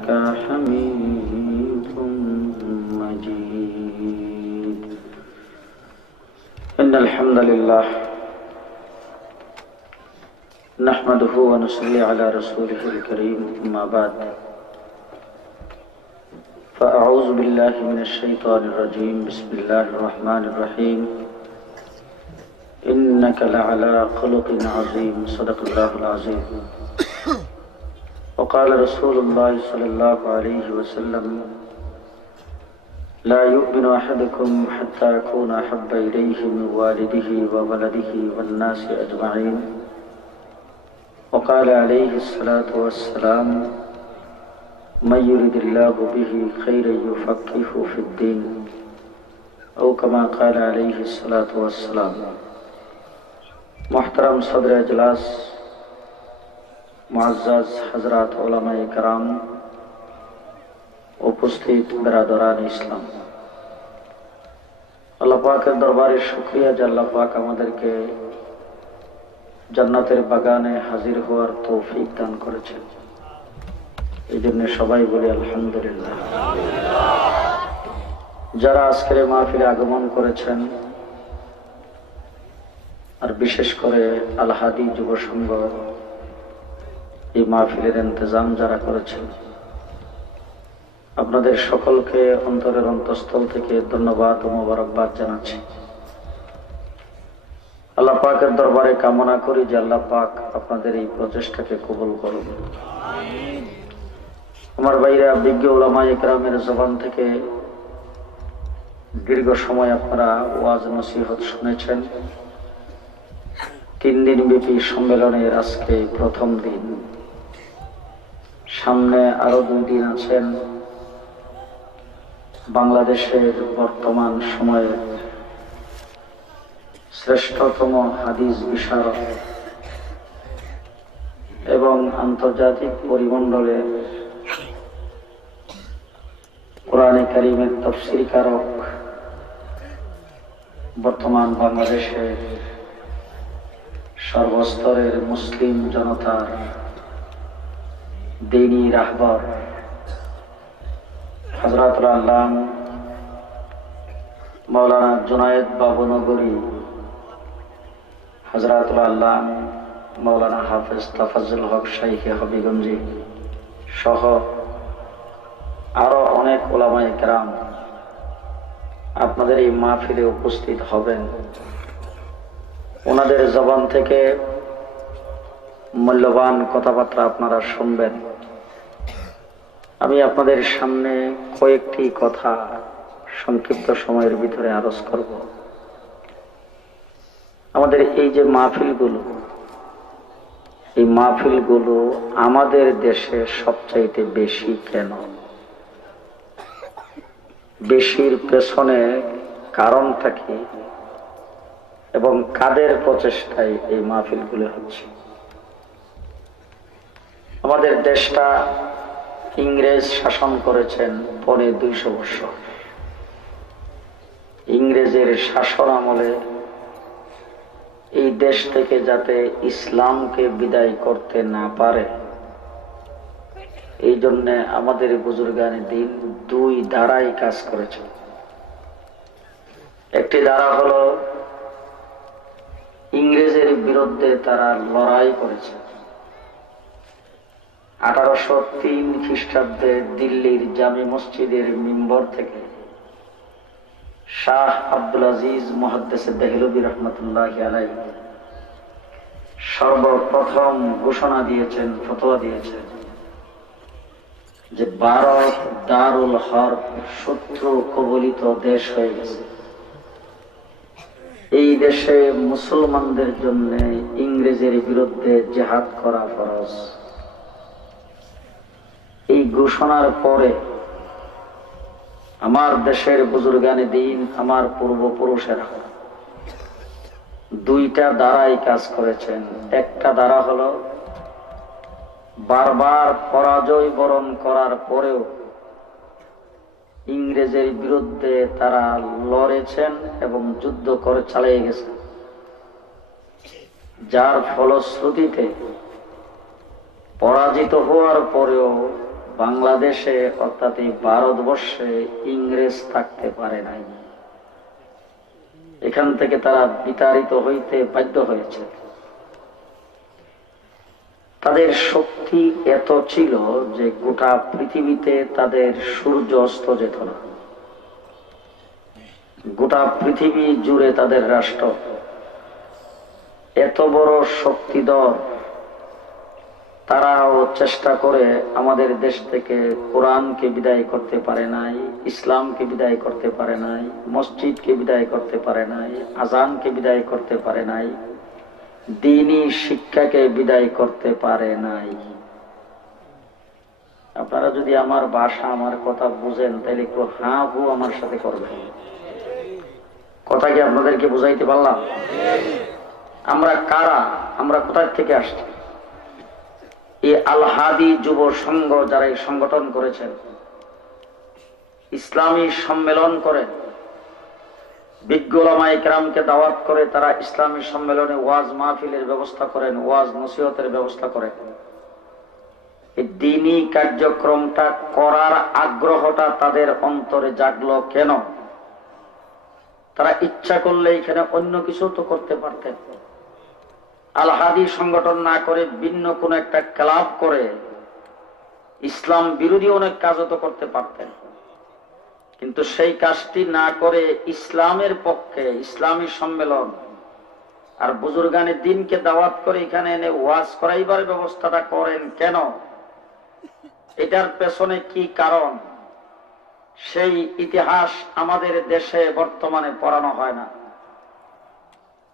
إنك حميد مجيد. إن الحمد لله نحمده ونصلي على رسوله الكريم. أما بعد فأعوذ بالله من الشيطان الرجيم. بسم الله الرحمن الرحيم. إنك لعلى خلق عظيم. صدق الله العظيم. وقال رسول الله صلى الله عليه وسلم: لا يؤمن أحدكم حتى يكون أحب إليه من والده وولده والناس أجمعين. وقال عليه الصلاة والسلام: من يرد الله به خيرا يفقهه في الدين، أو كما قال عليه الصلاة والسلام. محترم صدر اجلاس, মুআজ্জাজ হযরত উলামায়ে কেরাম, উপস্থিত বিরাদরান ইসলাম, আল্লাহ পাকের দরবারে শুকরিয়া যে আল্লাহ পাক আমাদেরকে জান্নাতের বাগানে হাজির হওয়ার তৌফিক দান করেছেন। এই জন্য সবাই বলি আলহামদুলিল্লাহ। যারা আজকের মাহফিলে আগমন করেছেন, আর বিশেষ করে আল হাদি যুব সংঘ এই মাহফিলের ইন্তজাম যারা করেছেন, আপনাদের সকলকে অন্তরের অন্তঃস্থল থেকে ধন্যবাদ ও মোবারকবাদ জানাচ্ছি। আল্লাহ পাকের দরবারে কামনা করি যে আল্লাহ পাক আপনাদের এই প্রচেষ্টাকে কবুল করুন। আমার ভাইরা, বিজ্ঞ উলামায়ে কেরামের জবান থেকে দীর্ঘ সময় আপনারা ওয়াজ নসিহত শুনেছেন। 3 দিন ব্যাপী সম্মেলনের আজকে প্রথম দিন, সামনে আরো 2 দিন আছেন। বাংলাদেশের বর্তমান সময়ে শ্রেষ্ঠতম হাদিস বিশারদ এবং আন্তর্জাতিক পরিমণ্ডলে কোরআনে কারীমের তাফসীর কারক, বর্তমান বাংলাদেশে সর্বস্তরের মুসলিম জনতার দ্বীনী রাহবার হযরতুল আল্লামা মাওলানা জুনায়েদ বাবুনগরী, হযরতুল আল্লামা মাওলানা হাফেজ তাফাজ্জুল হক শাইখে হবিগঞ্জি সহ আরো অনেক উলামায়ে কেরাম আপনাদের এই মাহফিলে উপস্থিত হবেন। ওনাদের জবান থেকে মূল্যবান কথাবার্তা আপনারা শুনবেন। আমি আপনাদের সামনে কয়েকটি কথা সংক্ষিপ্ত সময়ের ভিতরে আরজ করব। আমাদের এই যে মাহফিলগুলো, এই মাহফিলগুলো আমাদের দেশে সবচাইতে বেশি কেন, বেশির পেছনে কারণটা কি এবং কাদের প্রচেষ্টায় এই মাহফিলগুলো হচ্ছে? আমাদের দেশটা ইংরেজ শাসন করেছেন 250 বছর। ইংরেজের শাসন আমলে এই দেশ থেকে যাতে ইসলামকে বিদায় করতে না পারে, এই জন্য আমাদের বুজুর্গানে দিন 2 ধারায় কাজ করেছে। একটি ধারা হলো ইংরেজের বিরুদ্ধে তারা লড়াই করেছে। 1803 খ্রিস্টাব্দে দিল্লির জামি মসজিদের মিম্বর থেকে শাহ আব্দুল আজিজ মুহাদ্দিস দেহলভী রহমতুল্লাহি আলাইহি সর্বপ্রথম ঘোষণা দিয়েছেন, ফতোয়া দিয়েছেন যে ভারত দারুল হরব, শত্রু কবলিত দেশ হয়ে গেছে। এই দেশে মুসলমানদের জন্য ইংরেজের বিরুদ্ধে জিহাদ করা ফরজ। এই ঘোষণার পরে আমার দেশের বুজুর্গানে দিন, আমার পূর্বপুরুষেরা 2টা ধারায় কাজ করেছেন। একটা ধারা হলো বারবার পরাজয় বরণ করার পরেও ইংরেজের বিরুদ্ধে তারা লড়েছেন এবং যুদ্ধ করে চালিয়ে গেছেন, যার ফলশ্রুতিতে পরাজিত হওয়ার পরেও বাংলাদেশে অর্থাৎ এই ভারতবর্ষে ইংরেজ থাকতে পারে নাই। এখান থেকে তারা বিতাড়িত হইতে বাধ্য হয়েছে। তাদের শক্তি এত ছিল যে গোটা পৃথিবীতে তাদের সূর্য অস্ত যেত না। গোটা পৃথিবী জুড়ে তাদের রাষ্ট্র এত বড় শক্তিধর, তারাও চেষ্টা করে আমাদের দেশ থেকে কোরআনকে বিদায় করতে পারে নাই, ইসলামকে বিদায় করতে পারে নাই, মসজিদকে বিদায় করতে পারে নাই, আজানকে বিদায় করতে পারে নাই, দ্বীনি শিক্ষাকে বিদায় করতে পারে নাই। আপনারা যদি আমার ভাষা, আমার কথা বুঝেন, তাহলে একটু হাঁ হু আমার সাথে করবেন। কথা কি আপনাদেরকে বুঝাইতে পারলাম? আমরা কারা, আমরা কোথায় থেকে আসছি? এই আল হাদি যুব সংঘ যারা এই সংগঠন করেছেন, ইসলামী সম্মেলন করে, বিজ্ঞ উলামায়ে কেরামকে দাওয়াত করে তারা ইসলামী সম্মেলনে ওয়াজ মাহফিলের ব্যবস্থা করেন, ওয়াজ নসিহতের ব্যবস্থা করেন। এই দ্বীনি কার্যক্রমটা করার আগ্রহটা তাদের অন্তরে জাগলো কেন? তারা ইচ্ছা করলে এখানে অন্য কিছু তো করতে পারতেন। আল হাদি সংগঠন না করে ভিন্ন কোন একটা ক্লাব করে ইসলাম বিরোধী অনেক কাজও তো করতে পারতেন, কিন্তু সেই কাজটি না করে ইসলামের পক্ষে ইসলামী সম্মেলন আর বুজুর্গানে দিনকে দাওয়াত করে এখানে এনে ওয়াজ করাইবার ব্যবস্থাটা করেন কেন? এটার পেছনে কি কারণ? সেই ইতিহাস আমাদের দেশে বর্তমানে পড়ানো হয় না।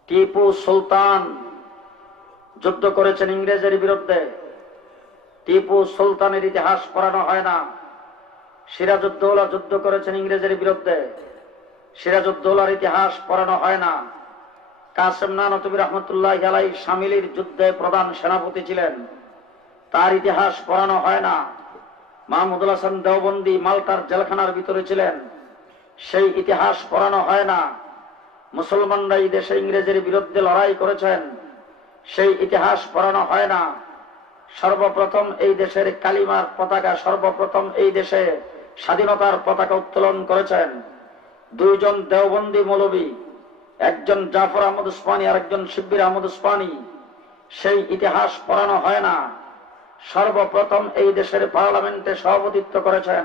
টিপু সুলতান যুদ্ধ করেছেন ইংরেজের বিরুদ্ধে, টিপু সুলতানের ইতিহাস পড়ানো হয় না। সিরাজউদ্দৌলা যুদ্ধ করেছেন ইংরেজের বিরুদ্ধে, সিরাজউদ্দৌলার ইতিহাস পড়ানো হয় না। কাসেম নানতুবি রহমতুল্লাহ আলাইহি শামিলির যুদ্ধে প্রধান সেনাপতি ছিলেন, তার ইতিহাস পড়ানো হয় না। মাহমুদুল হাসান দেওবন্দি মাল্টার জেলখানার ভিতরে ছিলেন, সেই ইতিহাস পড়ানো হয় না। মুসলমানরা এই দেশে ইংরেজের বিরুদ্ধে লড়াই করেছেন, সেই ইতিহাস পড়ানো হয় না। সর্বপ্রথম এই দেশের কালিমার পতাকা, সর্বপ্রথম এই দেশে স্বাধীনতার পতাকা উত্তোলন করেছেন দুইজন দেওবন্দি মৌলবী, একজন জাফর আহমদ উসমানী আর একজন শিব্বির আহমদ উসমানী। সেই ইতিহাস পড়ানো হয় না। সর্বপ্রথম এই দেশের পার্লামেন্টে সভাপতিত্ব করেছেন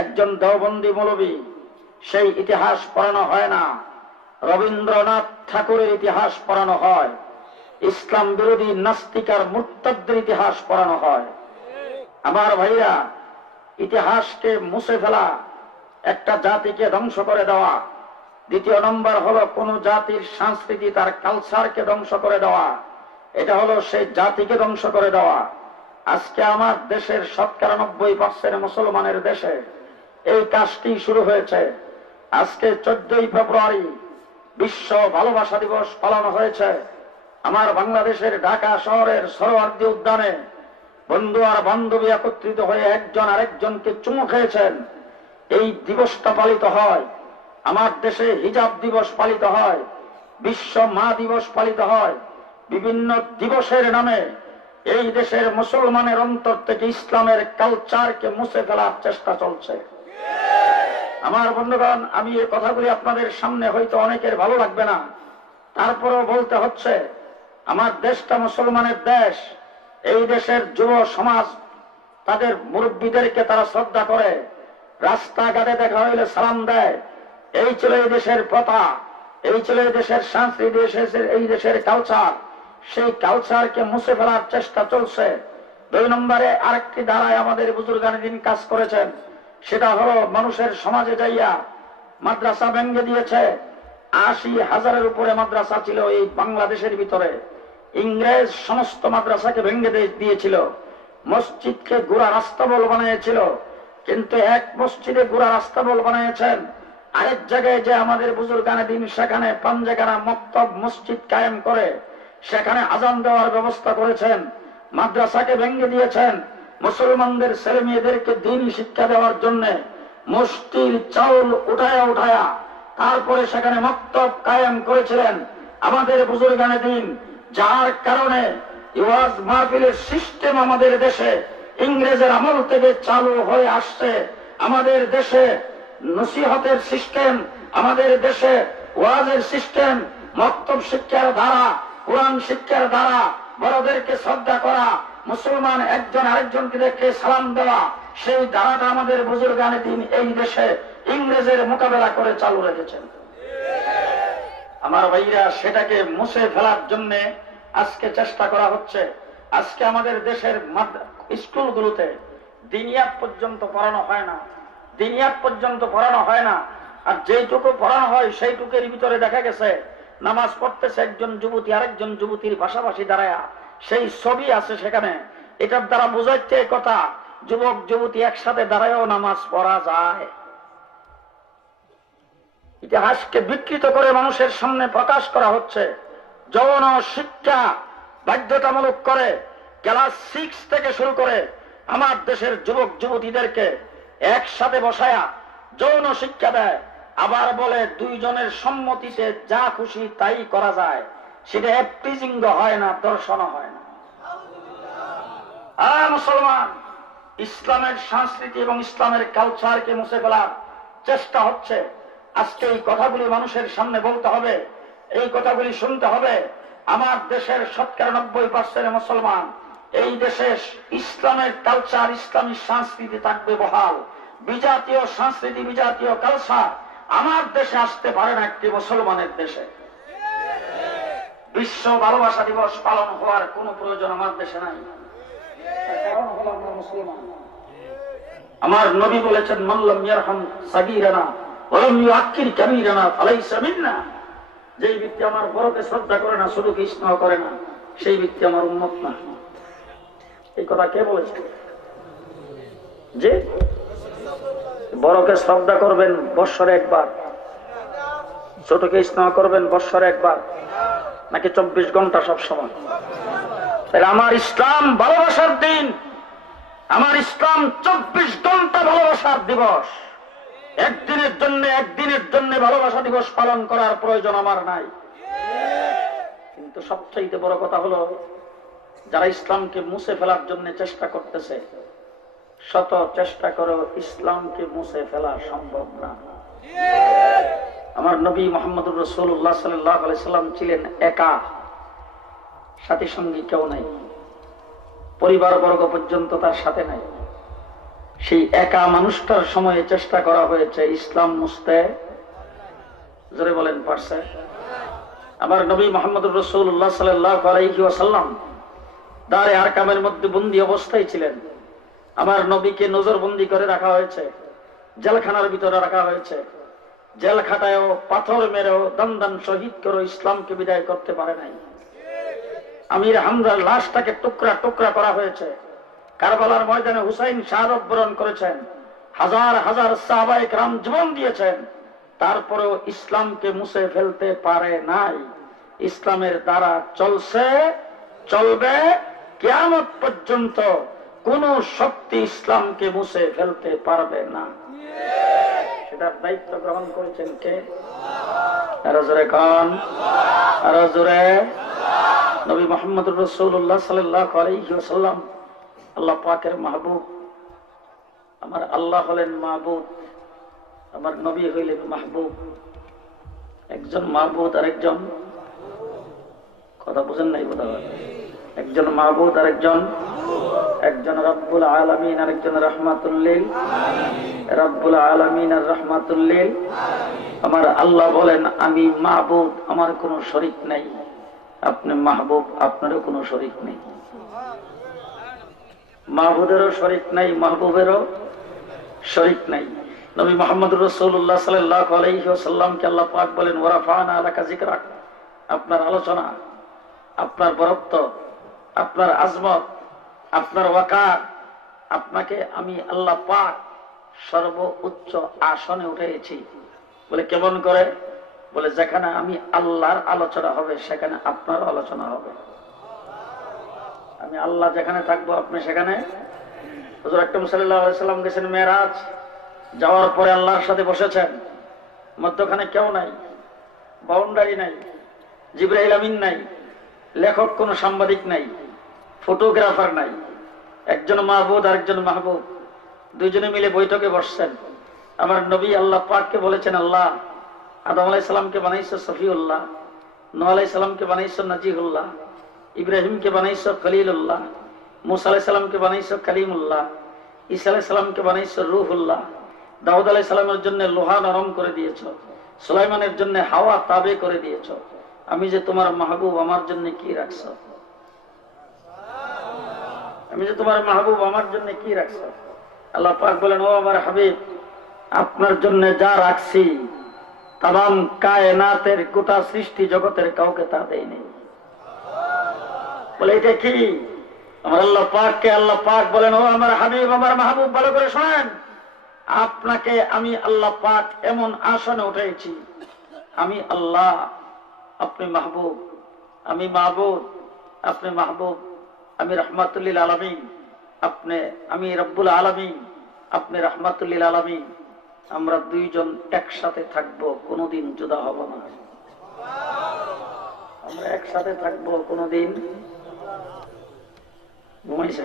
একজন দেওবন্দি মৌলবী, সেই ইতিহাস পড়ানো হয় না। রবীন্দ্রনাথ ঠাকুরের ইতিহাস পড়ানো হয়, ইসলাম বিরোধী নাস্তিকার মুরতাদদের ইতিহাস পড়ানো হয়। আমার ভাইরা, ইতিহাসকে মুছে ফেলা একটা জাতিকে ধ্বংস করে দেওয়া। দ্বিতীয় নম্বর হলো কোন জাতির সংস্কৃতি, তার কালচারকে ধ্বংস করে দেওয়া, এটা হলো সেই জাতিকে ধ্বংস করে দেওয়া। আজকে আমার দেশের ৯৭% মুসলমানের দেশে এই কাজটি শুরু হয়েছে। আজকে 14ই ফেব্রুয়ারি বিশ্ব ভালোবাসা দিবস পালন হয়েছে। আমার বাংলাদেশের ঢাকা শহরের সরোয়ার্দী উদ্যানে বন্ধু আর বান্ধবী একত্রিত হয়ে একজন আরেকজনকে চুমু খেয়েছেন। এই দিবসটা পালিত হয়। আমার দেশে হিজাব দিবস পালিত হয়, বিশ্ব মা দিবস পালিত হয়। বিভিন্ন দিবসের নামে এই দেশের মুসলমানের অন্তর থেকে ইসলামের কালচারকে মুছে ফেলার চেষ্টা চলছে। আমার বন্ধুগণ, আমি এই কথাগুলি আপনাদের সামনে হয়তো অনেকের ভালো লাগবে না, তারপরেও বলতে হচ্ছে। আমার দেশটা মুসলমানের দেশ। এই দেশের যুব সমাজ তাদের মুরব্বীদেরকে তারা শ্রদ্ধা করে, রাস্তাঘাটে দেখা হইলে সালাম দেয়। এই ছিল এই দেশের প্রথা, এই ছিল এই দেশের সংস্কৃতি, এই দেশের কালচার। সেই কালচারকে মুছে ফেলার চেষ্টা চলছে। 2 নম্বরে আরেকটি ধারায় আমাদের বুজুর্গানে দিন কাজ করেছেন, সেটা হলো মানুষের সমাজে যাইয়া মাদ্রাসা ভেঙ্গে দিয়েছে। ৮০,০০০-এর উপরে মাদ্রাসা ছিল এই বাংলাদেশের ভিতরে। ইংরেজ সমস্ত মাদ্রাসাকে ভেঙ্গে দিয়েছিল, মসজিদকে গোড়া রাস্তাবল বানিয়েছিল। কিন্তু এক মসজিদে গোড়া রাস্তাবল বানিয়েছেন, আরেক জায়গায় যে আমাদের বুজুর্গানে দিন সেখানে পাঞ্জেখানা মক্তব মসজিদ কায়েম করে সেখানে আজান দেওয়ার ব্যবস্থা করেছেন। মাদ্রাসাকে ভেঙ্গে দিয়েছেন, মুসলমানদের ছেলে মেয়েদেরকে দ্বীনি শিক্ষা দেওয়ার জন্য মুষ্টির চাউল উঠায়া উঠায়া তারপরে সেখানে মক্তব কায়েম করেছিলেন আমাদের বুজুর্গানে দিন। যার কারণে ওয়াজ মাহফিলের সিস্টেম আমাদের দেশে ইংরেজের আমল থেকে চালু হয়ে আসছে। আমাদের দেশে নসিহতের সিস্টেম, আমাদের দেশে ওয়াজের সিস্টেম, মক্তব শিক্ষার ধারা, কোরআন শিক্ষার ধারা, বড়দেরকে শ্রদ্ধা করা, মুসলমান একজন আরেকজনকে দেখে সালাম দেওয়া, সেই ধারাটা আমাদের বুজুর্গানে দিন এই দেশে ইংরেজের মোকাবেলা করে চালু রেখেছেন। আমার ভাইরা, সেটাকে মুছে ফেলার জন্য আজকে চেষ্টা করা হচ্ছে। আজকে আমাদের দেশের স্কুলগুলোতে দিনিয়াত পর্যন্ত পড়ানো হয় না, দিনিয়াত পর্যন্ত পড়ানো হয় না। আর যেটুকু পড়ানো হয় সেইটুকের ভিতরে দেখা গেছে নামাজ পড়তেছে একজন যুবতী আরেকজন যুবতীর পাশাপাশি দাঁড়ায়া, সেই ছবি আছে সেখানে। এটার দ্বারা বোঝাচ্ছে কথা, যুবক যুবতী একসাথে দাঁড়ায়ও নামাজ পড়া যায়। ইতিহাসকে বিকৃত করে মানুষের সামনে প্রকাশ করা হচ্ছে। যৌন শিক্ষা বাধ্যতামূলক করে ক্লাস 6 থেকে শুরু করে আমার দেশের যুবক যুবতীদেরকে একসাথে বসায়া যৌন শিক্ষা দেয়। আবার বলে দুইজনের সম্মতিতে যা খুশি তাই করা যায়। সেটা এপ্টিজিঙ্গ হয় না, দর্শন হয় না। মুসলমান, ইসলামের সংস্কৃতি এবং ইসলামের কালচারকে মুছে ফেলার চেষ্টা হচ্ছে। আজকে এই কথাগুলি মানুষের সামনে বলতে হবে, এই কথাগুলি শুনতে হবে। আমার দেশের 90% মুসলমান, এই দেশে ইসলামের কালচার, ইসলামী সংস্কৃতি থাকবে বহাল। বিজাতীয় সংস্কৃতি, বিজাতীয় কালচার আমার দেশে আসতে পারে না একটি মুসলমানের দেশে। বিশ্ব ভালোবাসা দিবস পালন হওয়ার কোন প্রয়োজন আমার দেশে নাই। মুসলমান, আমার নবী বলেছেন, মাল্লাম ইয়ারহাম সাগীরানা ওয়ালাম ইউআক্কির কাবীরানা ফালাইসা মিন্না। যেই ব্যক্তি আমার বড়কে শ্রদ্ধা করে না, ছোটকে স্নেহ করে না, সেই ব্যক্তি আমার উম্মত না। এই কথা কে বলেছে? যে বড়কে শ্রদ্ধা করবেন বৎসরে একবার, ছোটকে স্নেহ করবেন বৎসরে একবার, নাকি 24 ঘন্টা সব সময়? তাহলে আমার ইসলাম ভালোবাসার দিন, আমার ইসলাম 24 ঘন্টা ভালোবাসার দিবস। একদিনের জন্য ভালোবাসা দিবস পালন করার প্রয়োজন আমার নাই। কিন্তু সবচাইতে বড় কথা হলো, যারা ইসলামকে মুছে ফেলার জন্য চেষ্টা করতেছে, শত চেষ্টা করো ইসলামকে মুছে ফেলা সম্ভব না। আমার নবী মুহাম্মদুর রাসূলুল্লাহ সাল্লাল্লাহু আলাইহি সাল্লাম ছিলেন একা, সাথী সঙ্গী কেউ নাই, পরিবার বর্গ পর্যন্ত তার সাথে নাই। সেই একা মানুষটার সময়ে চেষ্টা করা হয়েছে ইসলাম মুছতে। জোরে বলেন, পারছে? আমার নবী মুহাম্মদুর রাসূলুল্লাহ সাল্লাল্লাহু আলাইহি ওয়াসাল্লাম দারে আরকামের মধ্যে বন্দী অবস্থায় ছিলেন। আমার নবীকে নজরবন্দি করে রাখা হয়েছে, জেলখানার ভিতরে রাখা হয়েছে। জেল খাটায়ও, পাথর মেরেও, দান শহীদ করে ইসলামকে বিদায় করতে পারে নাই। আমির হামজার লাশটাকে টুকরা টুকরা করা হয়েছে। কারবালার ময়দানে হুসাইন শাহাদাত বরণ করেছেন। হাজার হাজার সাহাবায়ে কেরাম জীবন দিয়েছেন, তারপরেও ইসলামকে মুছে ফেলতে পারে নাই। ইসলামের দ্বারা চলছে, চলবে কিয়ামত পর্যন্ত। কোন শক্তি ইসলামকে মুছে ফেলতে পারবে না। সেটার দায়িত্ব গ্রহণ করেছেন কে? আরো জোরে কান, আরো জোরে। নবী মুহাম্মদুর রাসূলুল্লাহ সাল্লাল্লাহু আলাইহি ওয়াসাল্লাম আল্লাহ পাকের মাহবুব। আমার আল্লাহ হলেন মাহবুব, আমার নবী হইলেন মাহবুব। একজন মাহবুব আর একজন, কথা বুঝেন নাই বোধ হয়, একজন মাহবুব আর একজন, একজন রব্বুল আলামিন আর একজন রাহমাতুল লিল আলামিন। রব্বুল আলামিন আর রাহমাতুল লিল। আমার আল্লাহ বলেন, আমি মাহবুব, আমার কোনো শরীক নাই। আপনি মাহবুব, আপনারও কোনো শরীক নেই। মাহবুবেরও শরীক নাই, মাহবুবেরও শরীক নাই। নবী মুহাম্মদুর রাসূলুল্লাহ সাল্লাল্লাহু আলাইহি ওয়াসাল্লামকে আল্লাহ পাক বলেন, ওয়া রাফা'না লাকা যিকরাক। আপনার আলোচনা, আপনার বরত্ব, আপনার আজমত, আপনার ওয়াকার, আপনাকে আমি আল্লাহ পাক সর্বোচ্চ আসনে উঠেছি। বলে কেমন করে? বলে যেখানে আমি আল্লাহর আলোচনা হবে সেখানে আপনার আলোচনা হবে। আমি আল্লাহ যেখানে থাকবো আপনি সেখানে। হুজুর আকরাম সাল্লাল্লাহু আলাইহি ওয়াসাল্লাম গেছেন মেরাজ, যাওয়ার পরে আল্লাহর সাথে বসেছেন। মধ্যখানে কেউ নাই, বাউন্ডারি নাই, জিবরাইল আমিন নাই, লেখক কোন সাংবাদিক নাই, ফটোগ্রাফার নাই। একজন মাহবুদ আর একজন মাহবুব, দুইজনে মিলে বৈঠকে বসছেন। আমার নবী আল্লাহ পাককে বলেছেন, আল্লাহ আদম আলাইহিস সালামকে বানাইছো সফিউল্লাহ, নূহ আলাইহিস সালামকে বানাইছো নাজিহুল্লাহ, ইব্রাহিমকে বানাইছো খলিলুল্লাহ, মুসা আলাইহিস সালামকে বানাইছো কালিমুল্লাহ, ঈসা আলাইহিস সালামকে বানাইছো রূহুল্লাহ, দাউদ আলাইহিস সালামের জন্য লোহা নরম করে দিয়েছো, সুলাইমানের জন্য হাওয়া তাবে করে দিয়েছো। আমি যে তোমার মাহবুব, আমার জন্য কি রাখছো? আমি যে তোমার মাহবুব, আমার জন্য কি রাখছো? আল্লাহ পাক বলেন, ও আমার হাবিব, আপনার জন্য যা রাখছি তামাম কায়নাতের গোটা সৃষ্টি জগতের কাউকে তা দেয়নি। বলে এটা কি? আমার আল্লাহ পাককে আল্লাহ পাক বলেন, ও আমার হাবিব, আমার মাহবুব, ভালো করে শোনেন, আপনাকে আমি আল্লাহ পাক এমন আসনে উঠেছি, আমি আল্লাহ, আপনি মাহবুব, আমি মাহবুব, আপনি মাহবুব, আমি রাহমাতুল লিল আলামিন, আমি রব্বুল আলামিন, আপনি রাহমাতুল লিল আলামিন। আমরা দুইজন একসাথে থাকবো, কোনোদিন জুদা হব না। আমরা একসাথে থাকবো, কোনোদিন ঘুমাইছে,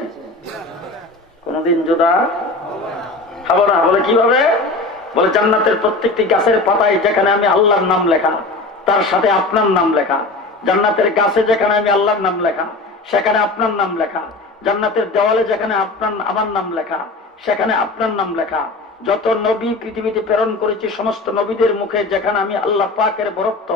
কোনোদিন জুদা হব না। বলে কিভাবে? বলে জান্নাতের প্রত্যেকটি গাছের পাতায় যেখানে আমি আল্লাহর নাম লেখা, তার সাথে আপনার নাম লেখা। জান্নাতের গাছে যেখানে আমি আল্লাহর নাম লেখা, সেখানে আপনার নাম লেখা। জান্নাতের দেওয়ালে যেখানে আমার নাম লেখা, সেখানে আপনার নাম লেখা। যত নবী পৃথিবীতে প্রেরণ করেছি, সমস্ত নবীদের মুখে যেখানে আমি আল্লাহ পাকের বরত্ব,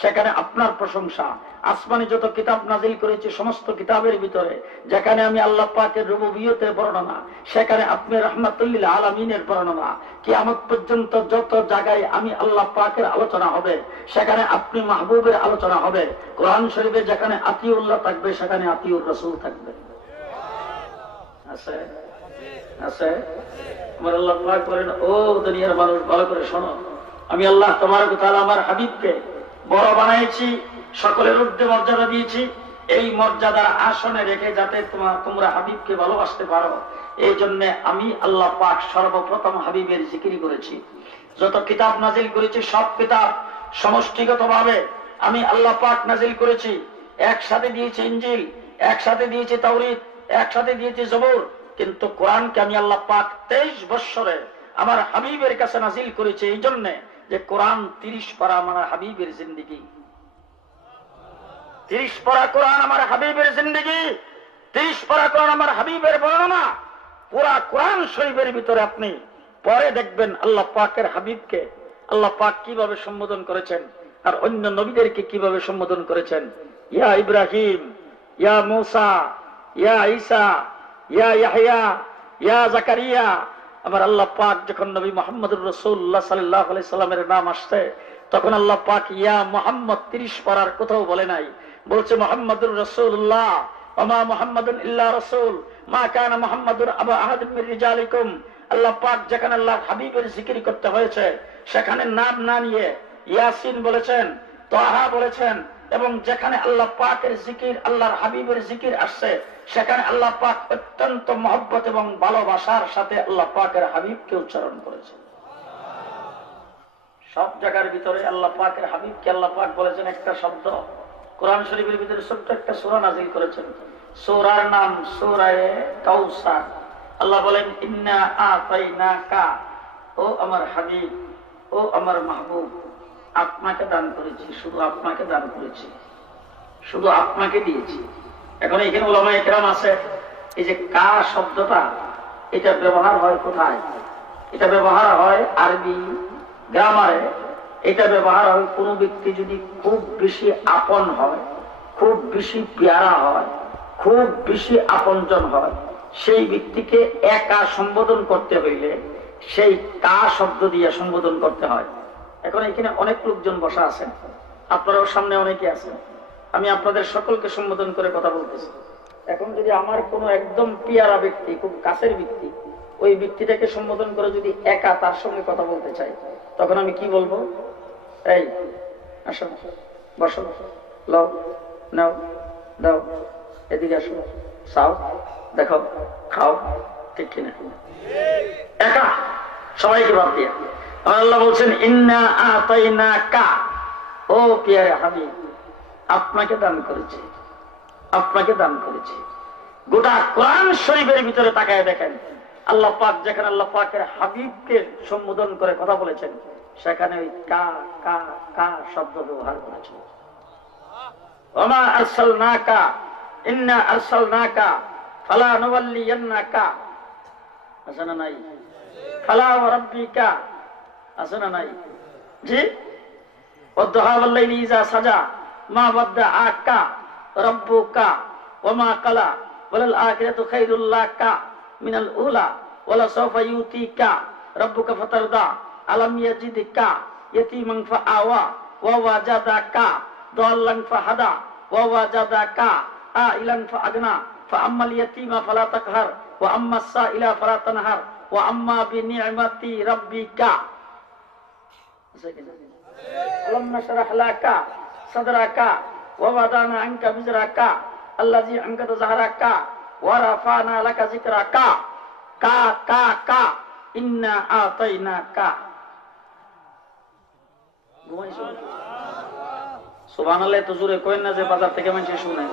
সেখানে আপনার প্রশংসা। আসমানে যত কিতাব নাজিল করেছি, সমস্ত কিতাবের ভিতরে যেখানে আমি আল্লাহ পাকের রুবুবিয়তের বর্ণনা, সেখানে আপনি রাহমাতুল লিল আলামিনের বর্ণনা। কিয়ামত পর্যন্ত যত জায়গায় আমি আল্লাহ পাকের আলোচনা হবে, সেখানে আপনি মাহবুবের আলোচনা হবে। কোরআন শরীফে যেখানে আতিউল্লাহ থাকবে, সেখানে আতিউর রাসূল থাকবে। আছে আছে। আমার আল্লাহ পাক বলেন, ও দুনিয়ার মানুষ, ভালো করে শোনো, আমি আল্লাহ তাবারক ওয়া তাআলা আমার হাবিবকে বড় বানাইছি, সকলের ঊর্ধ্বে মর্যাদা দিয়েছি, এই মর্যাদার আসনে রেখে যাতে তোমরা হাবিবকে ভালোবাসতে পারো। এই জন্য আমি আল্লাহ পাক সর্বপ্রথম হাবিবের জিকির করেছি। যত কিতাব নাজিল করেছি, সব কিতাব সমষ্টিগতভাবে আমি আল্লাহ পাক নাজিল করেছি। একসাথে দিয়েছি ইনজিল, একসাথে দিয়েছি তাওরীত, একসাথে দিয়েছি জবুর। কিন্তু কোরআনকে আমি আল্লাহ পাক 23 বৎসরে আমার হাবিবের কাছে নাজিল করেছি, এই জন্য যে কোরআন 30 পারা আমার হাবিবের জিন্দেগি। 30 পারা কোরআন আমার হাবিবের জিন্দেগি, 30 পারা কোরআন আমার হাবিবের বর্ণনা। পুরা কোরআন শরীফের ভিতরে আপনি পরে দেখবেন আল্লাহ পাকের হাবিবকে আল্লাহ পাক কিভাবে সম্বোধন করেছেন, আর অন্য নবীদেরকে কিভাবে সম্বোধন করেছেন। ইয়া ইব্রাহিম, ইয়া মূসা, ইয়া ঈসা, ইয়া ইয়াহইয়া, ইয়া জাকারিয়া। আমার আল্লাহ পাক যখন নবী মুহাম্মদুর রাসূলুল্লাহ সাল্লাল্লাহু আলাইহি সাল্লামের নাম আসছে, তখন আল্লাহ পাক ইয়া মুহাম্মদ 30 পারার কোথাও বলে নাই, বলছে মুহাম্মদুর রাসূলুল্লাহ, ওয়া মা মুহাম্মাদুন ইল্লা রাসূল, মা কানা মুহাম্মাদুর আবা আহাদিন মির রিজালিকুম। আল্লাহ পাক যেখানে আল্লাহর হাবিবের জিকির করতে হয়েছে, সেখানে নাম না নিয়ে ইয়াসিন বলেছেন, তাহা বলেছেন, এবং যেখানে আল্লাহ পাকের জিকির, আল্লাহর হাবিবের জিকির আসছে, সেখানে আল্লাহ পাক অত্যন্ত মহব্বত এবং ভালোবাসার সাথে আল্লাহ পাকের হাবিবকে উচ্চারণ করেছেন। সব জায়গার ভিতরে আল্লাহ পাকের হাবিবকে আল্লাহ পাক বলেছেন একটা শব্দ। কোরআন শরীফের ভিতরে ছোট্ট একটা সূরা নাযিল করেছেন, সূরার নাম সূরায়ে কাউসার। আল্লাহ বলেন, ইন্না আতাইনাকা, ও আমার হাবিব, ও আমার মাহবুব, আপনাকে দান করেছি, শুধু আপনাকে দান করেছি, শুধু আপনাকে দিয়েছি। এখন এখানে উলামায়ে কেরাম আছে, এই যে কা শব্দটা, এটা ব্যবহার হয় কোথায়? এটা ব্যবহার হয় আরবি গ্রামারে। এটা ব্যবহার হয় কোন ব্যক্তি যদি খুব বেশি আপন হয়, খুব বেশি পেয়ারা হয়, খুব বেশি আপনজন হয়, সেই ব্যক্তিকে একা সম্বোধন করতে হইলে সেই কা শব্দ দিয়ে সম্বোধন করতে হয়। এখন এখানে অনেক লোকজন বসা আছেন, আপনারাও সামনে অনেকে আছেন, আমি আপনাদের সকলকে সম্বোধন করে কথা বলতেছি। এখন যদি আমার কোনো একদম পিয়ারা ব্যক্তি, খুব কাছের ব্যক্তি, ওই ব্যক্তিটাকে সম্বোধন করে যদি একা তার সঙ্গে কথা বলতে চাই, তখন আমি কি বলবো? এই আসো, বসো, লও, নাও, দাও, এদিকে আসো, চাও, দেখো, খাও, ঠিক কিনা? একা, সবাইকে বাদ দিয়ে। আল্লাহ বলছেন, ইন্না আতাইনাকা, ও পিয়ারে হাবিব, আপনাকে দান করেছি, আপনাকে দান করেছি। গোটা কোরআন শরীফের ভিতরে তাকায় দেখেন, আল্লাহ পাক যেখানে আল্লাহ পাকের হাবিবকে সম্বোধন করে কথা বলেছেন, সেখানে ওই কা কা কা শব্দ ব্যবহার করেছেন। ওমা আরসালনাকা ইন্না আরসালনাকা ফালা নুওয়াল্লিয়ান্নাকা, আছে না নাই? ফালা ওয়া রাব্বিকা, আছে না নাই? জি। ওয়াদ-দুহা ওয়াল-লাইলি ইযা সাজা মা ওয়াদ্দাআকা রাব্বুকা ওয়া মা ক্বালা ওয়ালাল আখিরাতু খায়রুল লাকা মিনাল উলা ওয়ালা সাওফা ইউতিকা রাব্বুকা ফাতারদা আলাম ইয়াজিদকা ইয়াতীমান ফাআওয়া ওয়া ওয়াজাদাকা দাল্লান ফাহাদা ওয়া ওয়াজাদাকা আইলান ফাআগনা ফাআম্মাল ইয়াতীমা ফালা তাকহার ওয়া আম্মাস সাইলা ফালা তানহার ওয়া আম্মা বিনি'মাতি রাব্বিকা। আলাম নাশরাহ লাকা সাদরাকা ওয়া ওয়াদানা আনকা বিজরাকা আল্লাযী আনকাদা যাহরাকা ওয়া রাফা'না লাকা যিকরাকা। কা কা কা ইন্না আতাইনাকা। সুবহানাল্লাহ। এত জোরে কইন না যে বাজার থেকে মানুষ শুনে।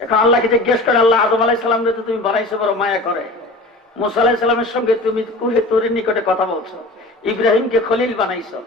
এখন আল্লাহকে জিজ্ঞেস করে, আল্লাহ আদম আলাইহিস সালাম রে তুমি বানাইছো বড় মায়া করে, মুসা আলাইহিস সালামের সঙ্গে তুমি কুহে তোরের নিকটে কথা বলছো, ইব্রাহিমকে খলিল বানাইছো,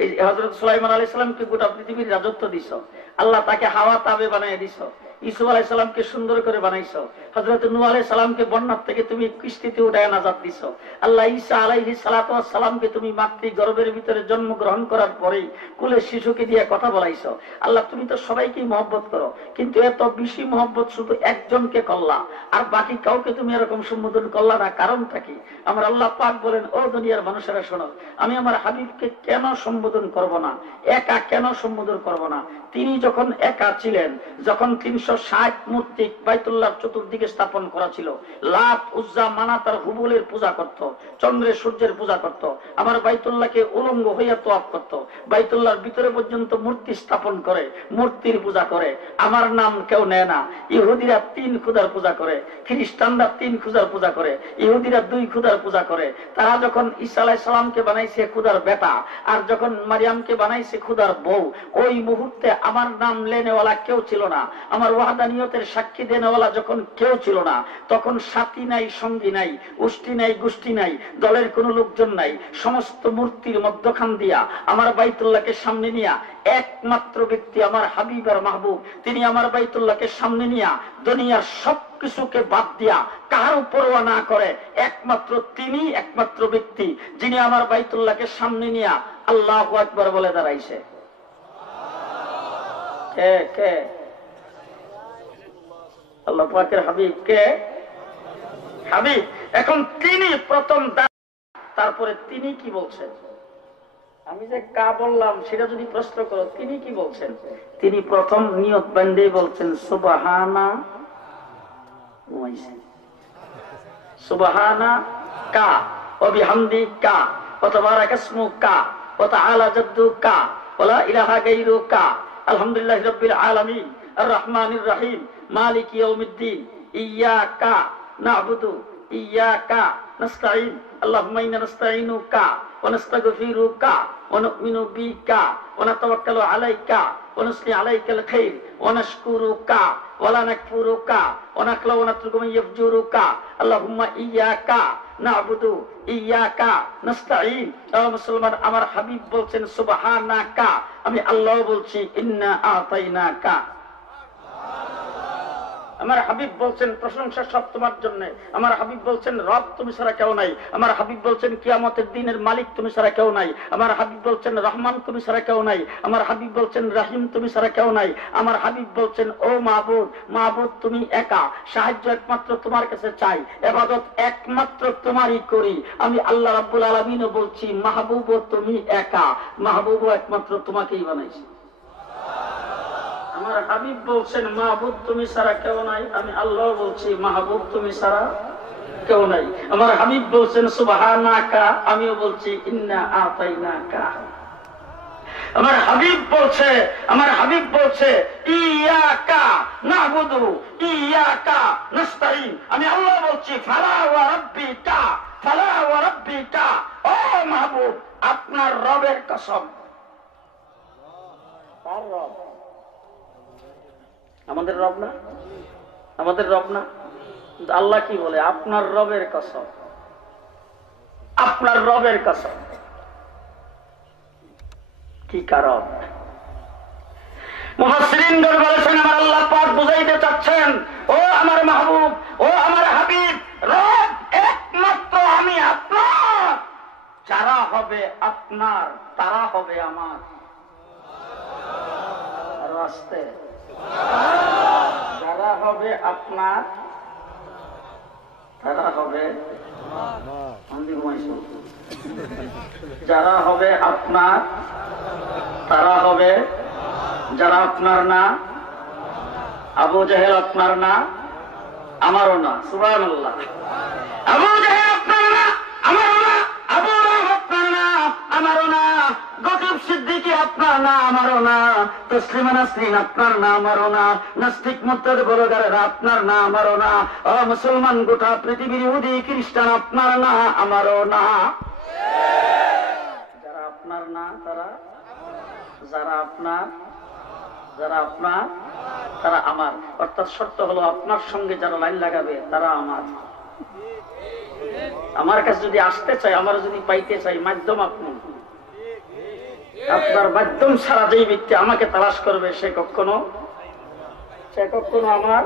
এই হযরত সুলাইমান আলাইহিস সালামকে গোটা পৃথিবীর রাজত্ব দিছো, আল্লাহ তাকে হাওয়া তাবে বানিয়ে দিছো, ইসুফ আলাইহিস সালামকে সুন্দর করে বানাইছো, হযরত নূহ আলাইহিস সালামকে বন্যার থেকে তুমি কিস্তিতে উঠায় নাজাত দিছো, আল্লাহ ঈসা আলাইহিস সালাতু ওয়াস সালামকে তুমি মাতৃ গর্ভের ভিতরে জন্মগ্রহণ করার পরেই কুলের শিশুকে দিয়ে কথা বলাইছো। আল্লাহ তুমি তো সবাইকেই মহব্বত করো, কিন্তু এত বেশি মহব্বত শুধু একজনকে করলা, আর বাকি কাউকে তুমি এরকম সম্বোধন করলা না, কারণটা কি? আমার আল্লাহ পাক বলেন, ও দুনিয়ার মানুষেরা শোনো, আমি আমার হাবিবকে কেন সম্বোধন করব না, একা কেন সম্বোধন করব না? তিনি যখন একা ছিলেন, যখন 360 মূর্তি বাইতুল্লাহর চতুর্দিকে স্থাপন করা ছিল, লাত উজ্জা মানাত আর হুবলের পূজা করত, চন্দ্রের সূর্যের পূজা করত, আমার বাইতুল্লাহকে উলঙ্গ হইয়া তোয়াফ করত, বাইতুল্লাহর ভিতরে পর্যন্ত মূর্তি স্থাপন করে মূর্তির পূজা করে, আমার নাম কেউ নেয় না। ইহুদিরা 3 খোদার পূজা করে, খ্রিস্টানরা 3 খোদার পূজা করে, ইহুদিরা 2 খোদার পূজা করে। তারা যখন ঈসা আলাইহিস সালামকে বানাইছে খোদার বেটা, আর যখন মারিয়ামকে বানাইছে খোদার বউ, ওই মুহূর্তে আমার নাম লেনেওয়ালা কেউ ছিল না, আমার ওয়াহদানিয়তের সাক্ষী দেনেওয়ালা যখন কেউ ছিল না, তখন সাথী নাই, সঙ্গী নাই, উষ্টি নাই, গোষ্ঠী নাই, দলের কোন লোকজন নাই, সমস্ত মূর্তির মধ্যখান দিয়া আমার বাইতুল্লাহকে সামনে নিয়া একমাত্র ব্যক্তি আমার হাবিব আর মাহবুব, তিনি আমার বাইতুল্লাহকে সামনে নিয়া দুনিয়ার সবকিছুকে বাদ দিয়া কারো পরোয়া না করে একমাত্র তিনি, একমাত্র ব্যক্তি যিনি আমার বাইতুল্লাহকে সামনে নিয়া আল্লাহু আকবার বলে দাঁড়াইছে। কে কে? আল্লাহ পাকের হাবিব। কে হাবিব? এখন তিনি প্রথম, তারপরে তিনি কি বলছেন? আমি যে কা বললাম সেটা যদি প্রশ্ন করো, তিনি কি বলছেন? তিনি প্রথম নিয়ত বান্ধে বলছেন সুবহানা সুবহানা কা ওয়া বিহামদিকা ওয়া তাবারাকা ইসমুকা ওয়া তাআলা জাদ্দুকা ওয়া লা ইলাহা গায়রুকা আলহামদুলিল্লাহি রাব্বিল আলামিন আর রহমানির রহিম মালিকি ইয়াউমিদ্দিন ইয়্যাকা না'বুদু ইয়্যাকা নাস্তাঈন আল্লাহুম্মা ইন্না নাস্তাঈনুকা ওয়া নাস্তাগফিরুকা ওয়া নু'মিনু বিকা ওয়া নাতাওয়াক্কালু আলাইকা ওয়া নুসনি আলাইকাল খাইর ওয়া নাশকুরুকা ওয়া লা নাকফুরুকা ওয়া নাখলা ওয়া নাতরুকু মান ইয়াফজুরুকা আল্লাহুম্মা ইয়্যাকা না'বুদু ইয়্যাকা নাস্তাঈন। মুসলমান, আমার হাবিব বলছেন সুবহানাকা, আমি আল্লাহ বলছি ইন্না আতাইনাকা। আমার হাবিব বলছেন প্রশংসা সব তোমার জন্য, আমার হাবিব বলছেন রব তুমি ছাড়া কেউ নাই, আমার হাবিব বলছেন কিয়ামতের দিনের মালিক তুমি ছাড়া কেউ নাই, আমার হাবিব বলছেন রহমান তুমি ছাড়া কেউ নাই, আমার হাবিব বলছেন রাহিম তুমি ছাড়া কেউ নাই, আমার হাবিব বলছেন ও মাহবুব, মাহবুব তুমি একা, সাহায্য একমাত্র তোমার কাছে চাই, ইবাদত একমাত্র তোমারই করি। আমি আল্লাহ রাব্বুল আলামিনও বলছি মাহবুবও তুমি একা, মাহবুবও একমাত্র তোমাকেই বানাইছি। আমার হাবিব বলছেন মাহবুব তুমি ছাড়া কেউ নাই, আমি আল্লাহ বলছি মাহবুব তুমি ছাড়া কেউ নাই। আমার হাবিব বলছেন সুবহানাকা, আমিও বলছি ইন্না আতাইনাকা। আমার হাবিব বলছে ইয়াকা না'বুদু ইয়াকা নাস্তাঈন, আমি আল্লাহ বলছি ফালা ওয়া রাব্বিকা, ফালা ওয়া রাব্বিকা, ও মাহবুব আপনার রবের কসম। তার রব আমাদের রব না, আমাদের রব না। আল্লাহ কি বলে? আপনার রবের কসম, আপনার রবের কসম। কি কারণ? মুফাসসিরিনগণ বলেছেন, আমার আল্লাহ পাক বুঝাইতে চাচ্ছেন, ও আমার মাহবুব, ও আমার হাবিব, রব একমাত্র আমি আপনার। যারা হবে আপনার তারা হবে আমার। আরো আসতে, যারা হবে আপনার তারা হবে, যারা হবে আপনার তারা হবে, যারা আপনার না, আবু জাহেল আপনার না, আমারও না। সুবহানাল্লাহ। আবু জাহেল আপনার না, আমারও না। আবু লাহাব আপনার না, আমারও না। গতব সিদ্দিকী আপনার না, আমারও না। তসলিমা নাসরিন আপনার না, আমারও না। নাস্তিক মুরতাদ বলগারেরা আপনার না, আমারও না। ও মুসলমান, গোটা পৃথিবীর ইহুদি খ্রিস্টান আপনার না, আমারও না। যারা আপনার না তারা, যারা আপনার, যারা আপনার তারা আমার। অর্থাৎ শর্ত হলো, আপনার সঙ্গে যারা লাইন লাগাবে তারা আমার। আমার কাছে যদি আসতে চাই, আমার যদি পাইতে চাই, মাধ্যম আপনি। আপনার মাধ্যম ছাড়া যেই ব্যক্তি আমাকে তালাশ করবে সে কখনো আমার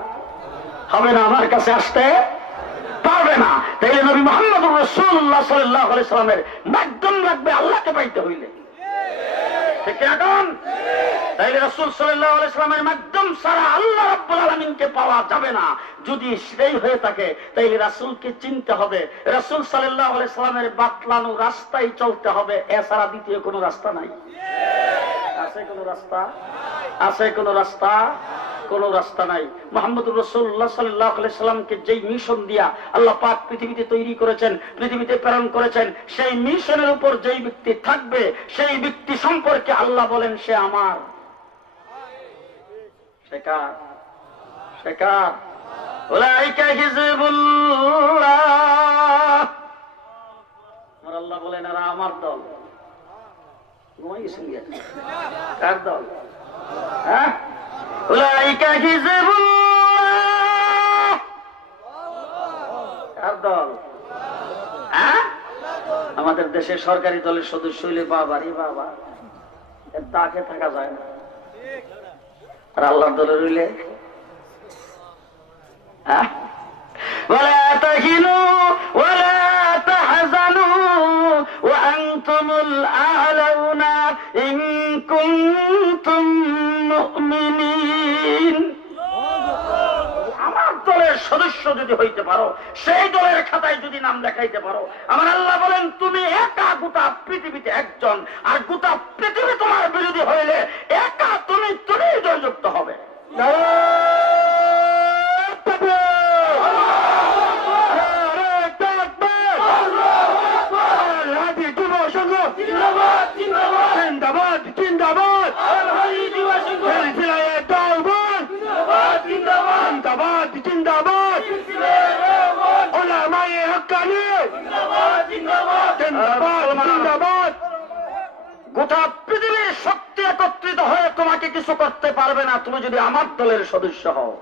হবে না, আমার কাছে আসতে পারবে না। তাই নবী মুহাম্মদুর রাসূলুল্লাহ সাল্লাল্লাহু আলাইহি সাল্লামের মাধ্যম লাগবে আল্লাহকে পাইতে হইলে। ঠিক এখন তাইলে রাসূল সাল্লাল্লাহু আলাইহি সাল্লামের মাধ্যম ছাড়া আল্লাহ রাব্বুল আলামিনকে পাওয়া যাবে না। যদি সেই হয়ে থাকে তাইলে রাসূলকে চিনতে হবে, রাসূল সাল্লাল্লাহু আলাইহি সাল্লামের বাতলানো রাস্তায় চলতে হবে, এছাড়া দ্বিতীয় কোনো রাস্তা নাই। আছে কোনো রাস্তা? আছে কোনো রাস্তা? কোনো রাস্তা নাই। মুহাম্মদুর রাসূলুল্লাহ সাল্লাল্লাহু আলাইহি সাল্লামকে যেই মিশন দিয়া আল্লাহ পাক পৃথিবীতে তৈরি করেছেন, পৃথিবীতে প্রেরণ করেছেন, সেই মিশনের উপর যেই ব্যক্তি থাকবে সেই ব্যক্তি সম্পর্কে আল্লাহ বলেন সে আমার। সে কার? সে কার? উলাইকা হিজবুল্লাহ। আমার আল্লাহ বলেন এরা আমার দল। কার দল? হ্যাঁ, উলাইকা হিজবুল্লাহ। কার দল? হ্যাঁ, আমাদের দেশে সরকারি দলের সদস্য হইলে বাবা রে বাবা, এর দাগে থাকা যায় না। আর আল্লাহর দলের হইলে ওয়ালা তাহিনু ওয়ালা তাহজানু ওয়া আনতুমুল আ'লাউনা ইন কুনতুম মুমিনিন। আমার দলের সদস্য যদি হইতে পারো, সেই দলের খাতায় যদি নাম লেখাইতে পারো, আমার আল্লাহ বলেন তুমি একা গোটা পৃথিবীতে একজন, আর গোটা পৃথিবী তোমার বিরোধী হইলে একা তুমি জয়যুক্ত হবে। জিন্দাবাদ জিন্দাবাদ জিন্দাবাদ জিন্দাবাদ ওলামায়ে হক্কানি জিন্দাবাদ। গোটা পৃথিবীর শক্তি একত্রিত হয়ে তোমাকে কিছু করতে পারবে না তুমি যদি আমার দলের সদস্য হও।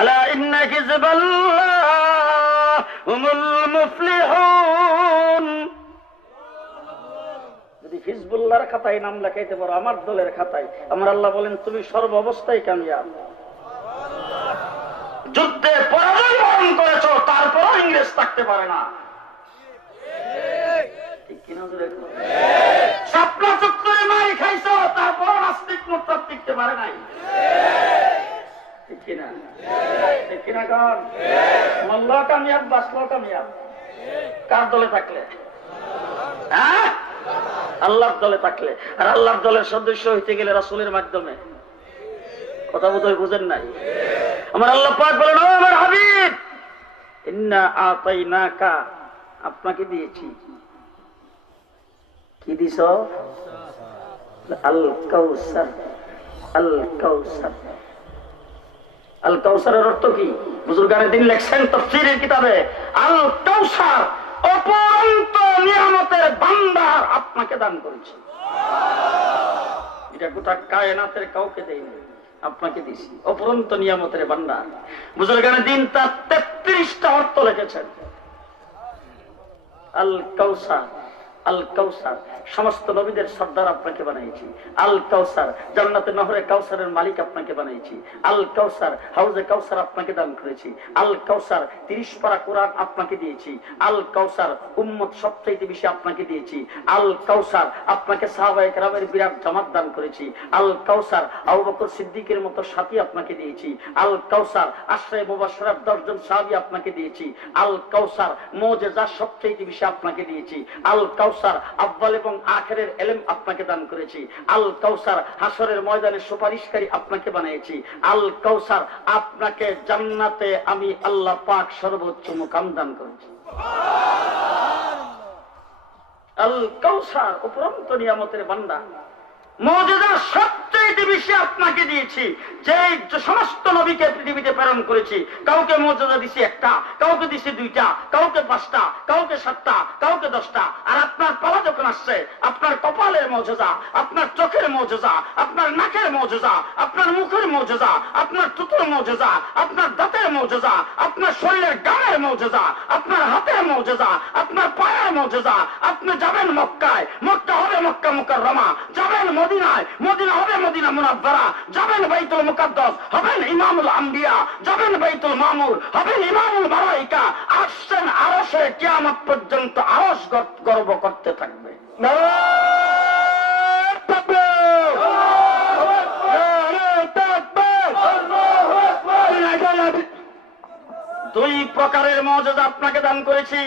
আলা ইন্না হিজবাল্লাহ হুমুল মুফলিহুন। যদি হিজবুল্লাহর খাতায় নাম লেখাইতে পারো, আমার দলের খাতায়, আমার আল্লাহ বলেন তুমি সর্ব অবস্থায় কামিয়াব। যুদ্ধে পরাজয় বরণ করেছো, তারপরও ইংরেজ থাকতে পারে না। ঠিক কিনা? শাপলা চত্বরে মারি খাইছো, তারপরও নাস্তিক মুরতাদ টিকতে পারে নাই। ঠিক কিনা? ঠিক কিনা? কারণ মল্লাও কামিয়াব, বাঁচলেও কামিয়াব। কার দলে থাকলে? হ্যাঁ, আল্লাহর দলে থাকলে। আর আল্লাহর দলের সদস্য হইতে গেলে রাসূলের মাধ্যমে। কথা বোধহয় বুঝেন নাই। আমার আল্লাহ পাক বলেন, ও আমার হাবিব, ইন্না আতাইনাকা, আপনাকে দিয়েছি। কি দিছ? আল কাউসার। আল কাউসার, আল কাউসারের অর্থ কি? বুজুর্গানে দিন লেখছেন তাফসীরের কিতাবে, আল কাউসার অপরন্ত নিয়ামতের ভান্ডার আপনাকে দান করেছি। এটা গোটা কায়নাতের কাউকে দেয়নি, আপনাকে দিছি। অপরন্ত নিয়ামতের ভান্ডার। বুজুর্গানে দিন তার 33টা অর্থ লিখেছেন। আল কাউসার, আল কাউসার, সমস্ত নবীদের সর্দার আপনাকে বানাইছি। আল কাউসার, জান্নাতে নহরে কাউসারের মালিক আপনাকে বানাইছি। আল কাউসার, হাউজে কাউসার আপনাকে দান করেছি। আল কাউসার, 30 পারা কোরআন আপনাকে দিয়েছি। আল কাউসার, উম্মত সবচাইতে বেশি আপনাকে দিয়েছি। আল কাউসার, আপনাকে সাহাবায়ে কেরামের বিরাট জামাত দান করেছি। আল কাউসার, আবু বকর সিদ্দিকের মতো সাথী আপনাকে দিয়েছি। আল কাউসার, আশরায়ে মুবাশশারার 10 জন সাহাবী আপনাকে দিয়েছি। আল কাউসার, মুজিজা সবচাইতে বেশি আপনাকে দিয়েছি। আল কাউসার, আব্বাল এবং আখেরের ইলম আপনাকে দান করেছি। আল কাউসার, হাসরের ময়দানে সুপারিশকারী আপনাকে বানিয়েছি। আল কাউসার, আপনাকে জান্নাতে আমি আল্লাহ পাক সর্বোচ্চ মুকাম দান করেছি। আল কাউসার, উপরন্ত নিয়ামতের ভান্ডার। মুজিজা সবচেয়ে বেশি আপনাকে দিয়েছি। যে সমস্ত নবীকে পৃথিবীতে প্রেরণ করেছি, কাউকে মুজিজা দিছি একটা, কাউকে দিছি 2টা, কাউকে 5টা, কাউকে 7টা, কাউকে 10টা। আর আপনার পালা যখন আসছে, আপনার কপালের মুজিজা, আপনার চোখের মুজিজা, আপনার নাকের মুজিজা, আপনার মুখের মুজিজা, আপনার থুতুর মুজিজা, আপনার দাঁতের মুজিজা, আপনার শরীরের গায়ের মুজিজা, আপনার হাতের মুজিজা, আপনার পায়ের মুজিজা। আপনি যাবেন মক্কায়, মক্কা হবে মক্কা মুকাররমা। যাবেন মদিনায়, মদিনা হবে মদিনা মুনাওয়ারা। যাবেন বাইতুল মুকাদ্দাস, হবেন ইমামুল আম্বিয়া। যাবেন বাইতুল মামুর, হবেন ইমামুল মালাইকা। আসছেন আরশে, কিয়ামত পর্যন্ত আরশ গর্ব করতে থাকবে। দুই প্রকারের মুজিজা আপনাকে দান করেছি।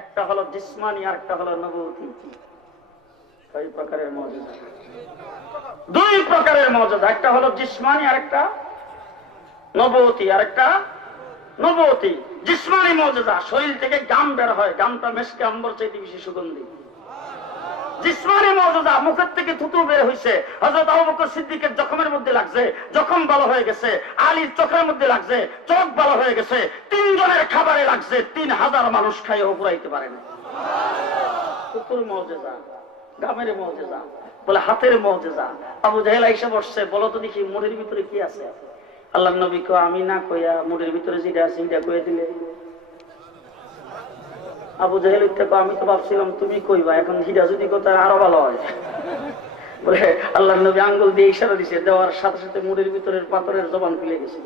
একটা হলো জিসমানি, আর একটা হলো নবুয়তি। দুই প্রকারের মুজিজা, দুই প্রকারের মুজিজা। একটা হলো জিসমানি, আর একটা নবুয়তি। আর একটা নবুয়তি, জিসমানি মুজিজা, শরীর থেকে গাম বের হয়, গামটা মেশকে আম্বর চাইতে বেশি সুগন্ধি। জিসমানি মুজিজা, মুখের থেকে থুতু বের হইছে। হযরত আবু বকর সিদ্দিকের জখমের মধ্যে লাগছে, জখম ভালো হয়ে গেছে। আলীর চোখের মধ্যে লাগছে, চোখ ভালো হয়ে গেছে। 3 জনের খাবারে লাগছে, 3000 মানুষ খাইয়ে উপরাইতে পারে না। থুতুর মুজিজা, গামের মুজিজা, বলে হাতের মুজিজা। আবু জাহেল আইসা বসছে, বলো তো দেখি মুড়ির ভিতরে কি আছে। আল্লাহর নবী কো, আমি না কইয়া মুড়ির ভিতরে যেটা আছে সেটা কইয়া দিলে। আবু জাহেল কো, আমি তো ভাবছিলাম তুমি কইবা, এখন হিডা যদি কথা আরো ভালো হয়। বলে আল্লাহর নবী আঙ্গুল দিয়ে ইশারা দিছে, দেওয়ার সাথে সাথে মুড়ির ভিতরের পাথরের জবান খুলে গেছে,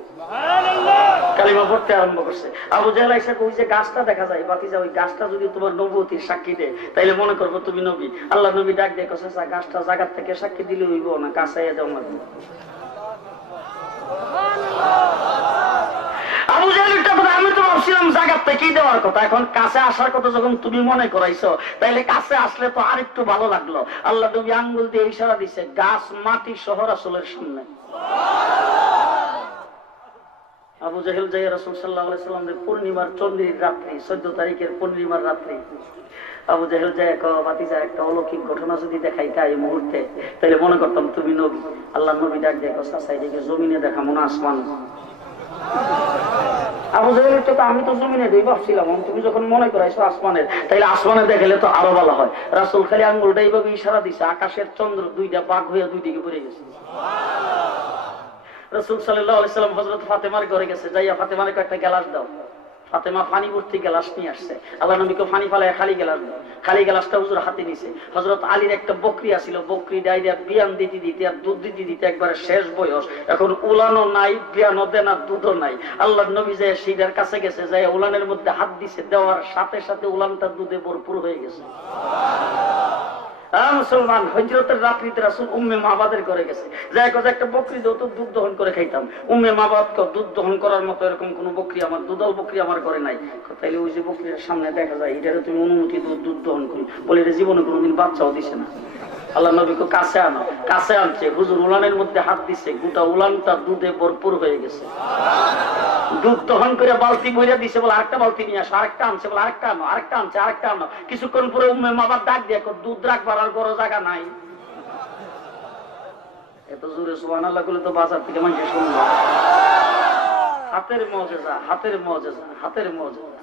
কালিমা পড়তে আরম্ভ করছে। আবু জাহেল আইসা কই যে গাছটা দেখা যায় বাতিজা, ওই গাছটা যদি তোমার নবুয়তির সাক্ষী দেয় তাইলে মনে করবো তুমি নবী। আল্লাহ নবী ডাক দিয়ে কছে, গাছটা জায়গার থেকে সাক্ষী দিলে হইব না, কাছে যাও না। আবু জাহেল আমি তো ভাবছিলাম জায়গার থেকেই দেওয়ার কথা, এখন কাছে আসার কথা যখন তুমি মনে করাইছো, তাইলে কাছে আসলে তো আর একটু ভালো লাগলো। আল্লাহ নবী আঙ্গুল দিয়ে ইশারা দিছে, গাছ মাটি সহ রাসূলের সামনে। আবু জাহেল যাই রাসূল সাল্লাল্লাহু আলাইহি সাল্লামের পূর্ণিমার চন্দ্রীর রাত্রি, 14 তারিখের পূর্ণিমার রাত্রি, আবু জাহেল যায় ভাতিজা একটা অলৌকিক ঘটনা যদি দেখাইতা এই মুহূর্তে, তাইলে মনে করতাম তুমি নবী। আল্লাহ নবী ডাক দেখো, চাচাই দেখে জমিনে দেখা মনে আসমান। আবু জাহেল তো আমি তো জমিনে দেই ভাবছিলাম, তুমি যখন মনে করাইছো আসমানের, তাইলে আসমানে দেখালে তো আরো ভালো হয়। রাসূল খালি আঙ্গুলটা এইভাবে ইশারা দিছে, আকাশের চন্দ্র 2টা ভাগ হয়ে 2 দিকে পড়ে গেছে। রাসূল সাল্লাল্লাহু আলাইহি সাল্লাম হযরত ফাতেমার ঘরে গেছে, যাইয়া ফাতেমারে একটা গ্লাস দাও। ফাতেমা পানি ভর্তি গ্লাস নিয়ে আসছে। আল্লাহ নবীকে পানি ফালায় খালি গ্লাস দাও। খালি গ্লাসটা হুজুর হাতে নিছে। হযরত আলীর একটা বকরি আছিল, বকরি ডাইরিয়া বিয়ান দিতে দিতে আর দুধ দিতে দিতে একবারে শেষ বয়স, এখন উলানো নাই, বিয়ানো দেনা, দুধও নাই। আল্লাহ নবী যে সিদার কাছে গেছে, যাই উলানের মধ্যে হাত দিছে, দেওয়ার সাথে সাথে উলানটা দুধে ভরপুর হয়ে গেছে। মুসলমান, হজরতের রাত্রিতে রাসূল উম্মে মাবাদের ঘরে গেছে, যাই কথা একটা বকরি দাও তো দুধ দহন করে খাইতাম। উম্মে মাবাদকে দুধ দহন করার মতো এরকম কোন বকরি আমার, দুধাল বকরি আমার ঘরে নাই। তাইলে ওই যে বকরির সামনে দেখা যায়, এটারে তুমি অনুমতি দুধ দহন করি, বলে এটা জীবনে কোনোদিন বাচ্চাও দিছে না। আল্লাহ নবীকে কাছে আনো, কাছে আনছে, হুজুর উলানের মধ্যে হাত দিছে, গোটা উলানটা দুধে ভরপুর হয়ে গেছে। দুধ দহন করে বালতি বইরা দিছে, বলে আরেকটা বালতি নিয়ে আসো, আরেকটা আনছে, বলে আরেকটা আনো, আরেকটা আনছে, আরেকটা আনো। কিছুক্ষণ পরে উম্মে মাবাদ ডাক দিয়ে, দুধ রাখবার আর বড় জায়গা নাই। এত জোরে সুবহানাল্লাহ বলে তো বাজার থেকে মানুষ শুনবে। হাতের মুজিজা, হাতের মুজিজা, হাতের মুজিজা।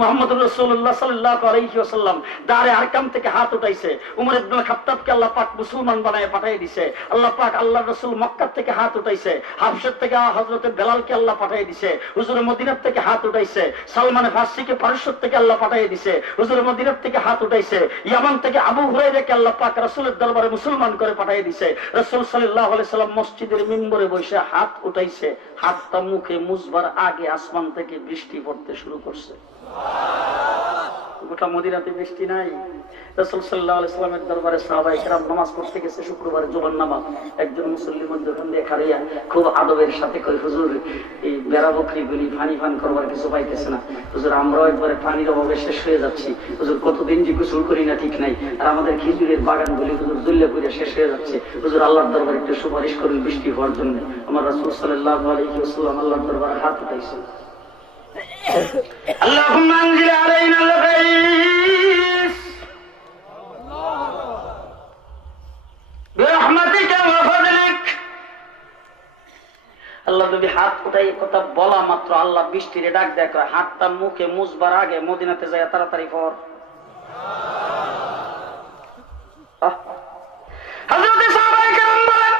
মুহাম্মদুর রাসূলুল্লাহ সাল্লাল্লাহু আলাইহি ওয়াসাল্লাম দারে আরকাম থেকে হাত উঠাইছে, উমর ইবনে খাত্তাবকে আল্লাহ পাক মুসলমান বানায় পাঠিয়ে দিয়েছে, আল্লাহ পাক আল্লাহর রাসূল মক্কা থেকে হাত উঠাইছে, হাবশা থেকে হযরত বেলালকে আল্লাহ পাঠিয়ে দিয়েছে, হুজুর মদিনা থেকে হাত উঠাইছে, সালমান ফারসিকে পারস্য থেকে আল্লাহ পাঠিয়ে দিয়েছে, হুজুর মদিনা থেকে হাত উঠাইছে, ইয়ামান থেকে আবু হুরায়রাকে আল্লাহ পাক রাসূলের দরবারে মুসলমান করে পাঠিয়ে দিয়েছে। রাসূল সাল্লাল্লাহু আলাইহি সাল্লাম মসজিদের মিম্বরে বসে হাত উঠাইছে, হাতটা মুখে মুছবার আগে আসমান থেকে বৃষ্টি পড়তে শুরু করছে। গোটা মদিনাতে বৃষ্টি নাই। রাসূল সাল্লাল্লাহু আলাইহি ওয়াসাল্লামের দরবারে সাহাবায়ে কেরাম নামাজ পড়তে গেছে, শুক্রবারে জুমার নামাজ। একজন মুসল্লি মধ্যখান দিয়ে খাড়িয়া খুব আদবের সাথে কই, হুজুর এই বেড়া বকরিগুলি পানি পান করবার কিছু পাইতেছে না হুজুর, আমরাও একবারে পানির অভাবে শেষ হয়ে যাচ্ছি হুজুর, কতদিন যে গোসল করি না ঠিক নাই, আর আমাদের খেজুরের বাগানগুলি হুজুর জুল্লে পড়ে শেষ হয়ে যাচ্ছে হুজুর, আল্লাহর দরবারে একটু সুপারিশ করুন বৃষ্টি হওয়ার জন্য। আমার রাসূল সাল্লাল্লাহু আলাইহি ওয়াসাল্লাম আল্লাহর দরবারে হাত উঠাইছেন, আল্লাহুম্মা আনজিল আলাইনা আল-গাইস বিরহমাতিকা ওয়া ফাদলিক। আল্লাহ নবী হাত উঠাই কথা বলা মাত্র আল্লাহ বৃষ্টিরে ডাক দেয়, হাতটা মুখে মুছবার আগে মদিনাতে যায় তাড়াতাড়ি পর। হযরত সাহাবায়ে কেরাম বলেন,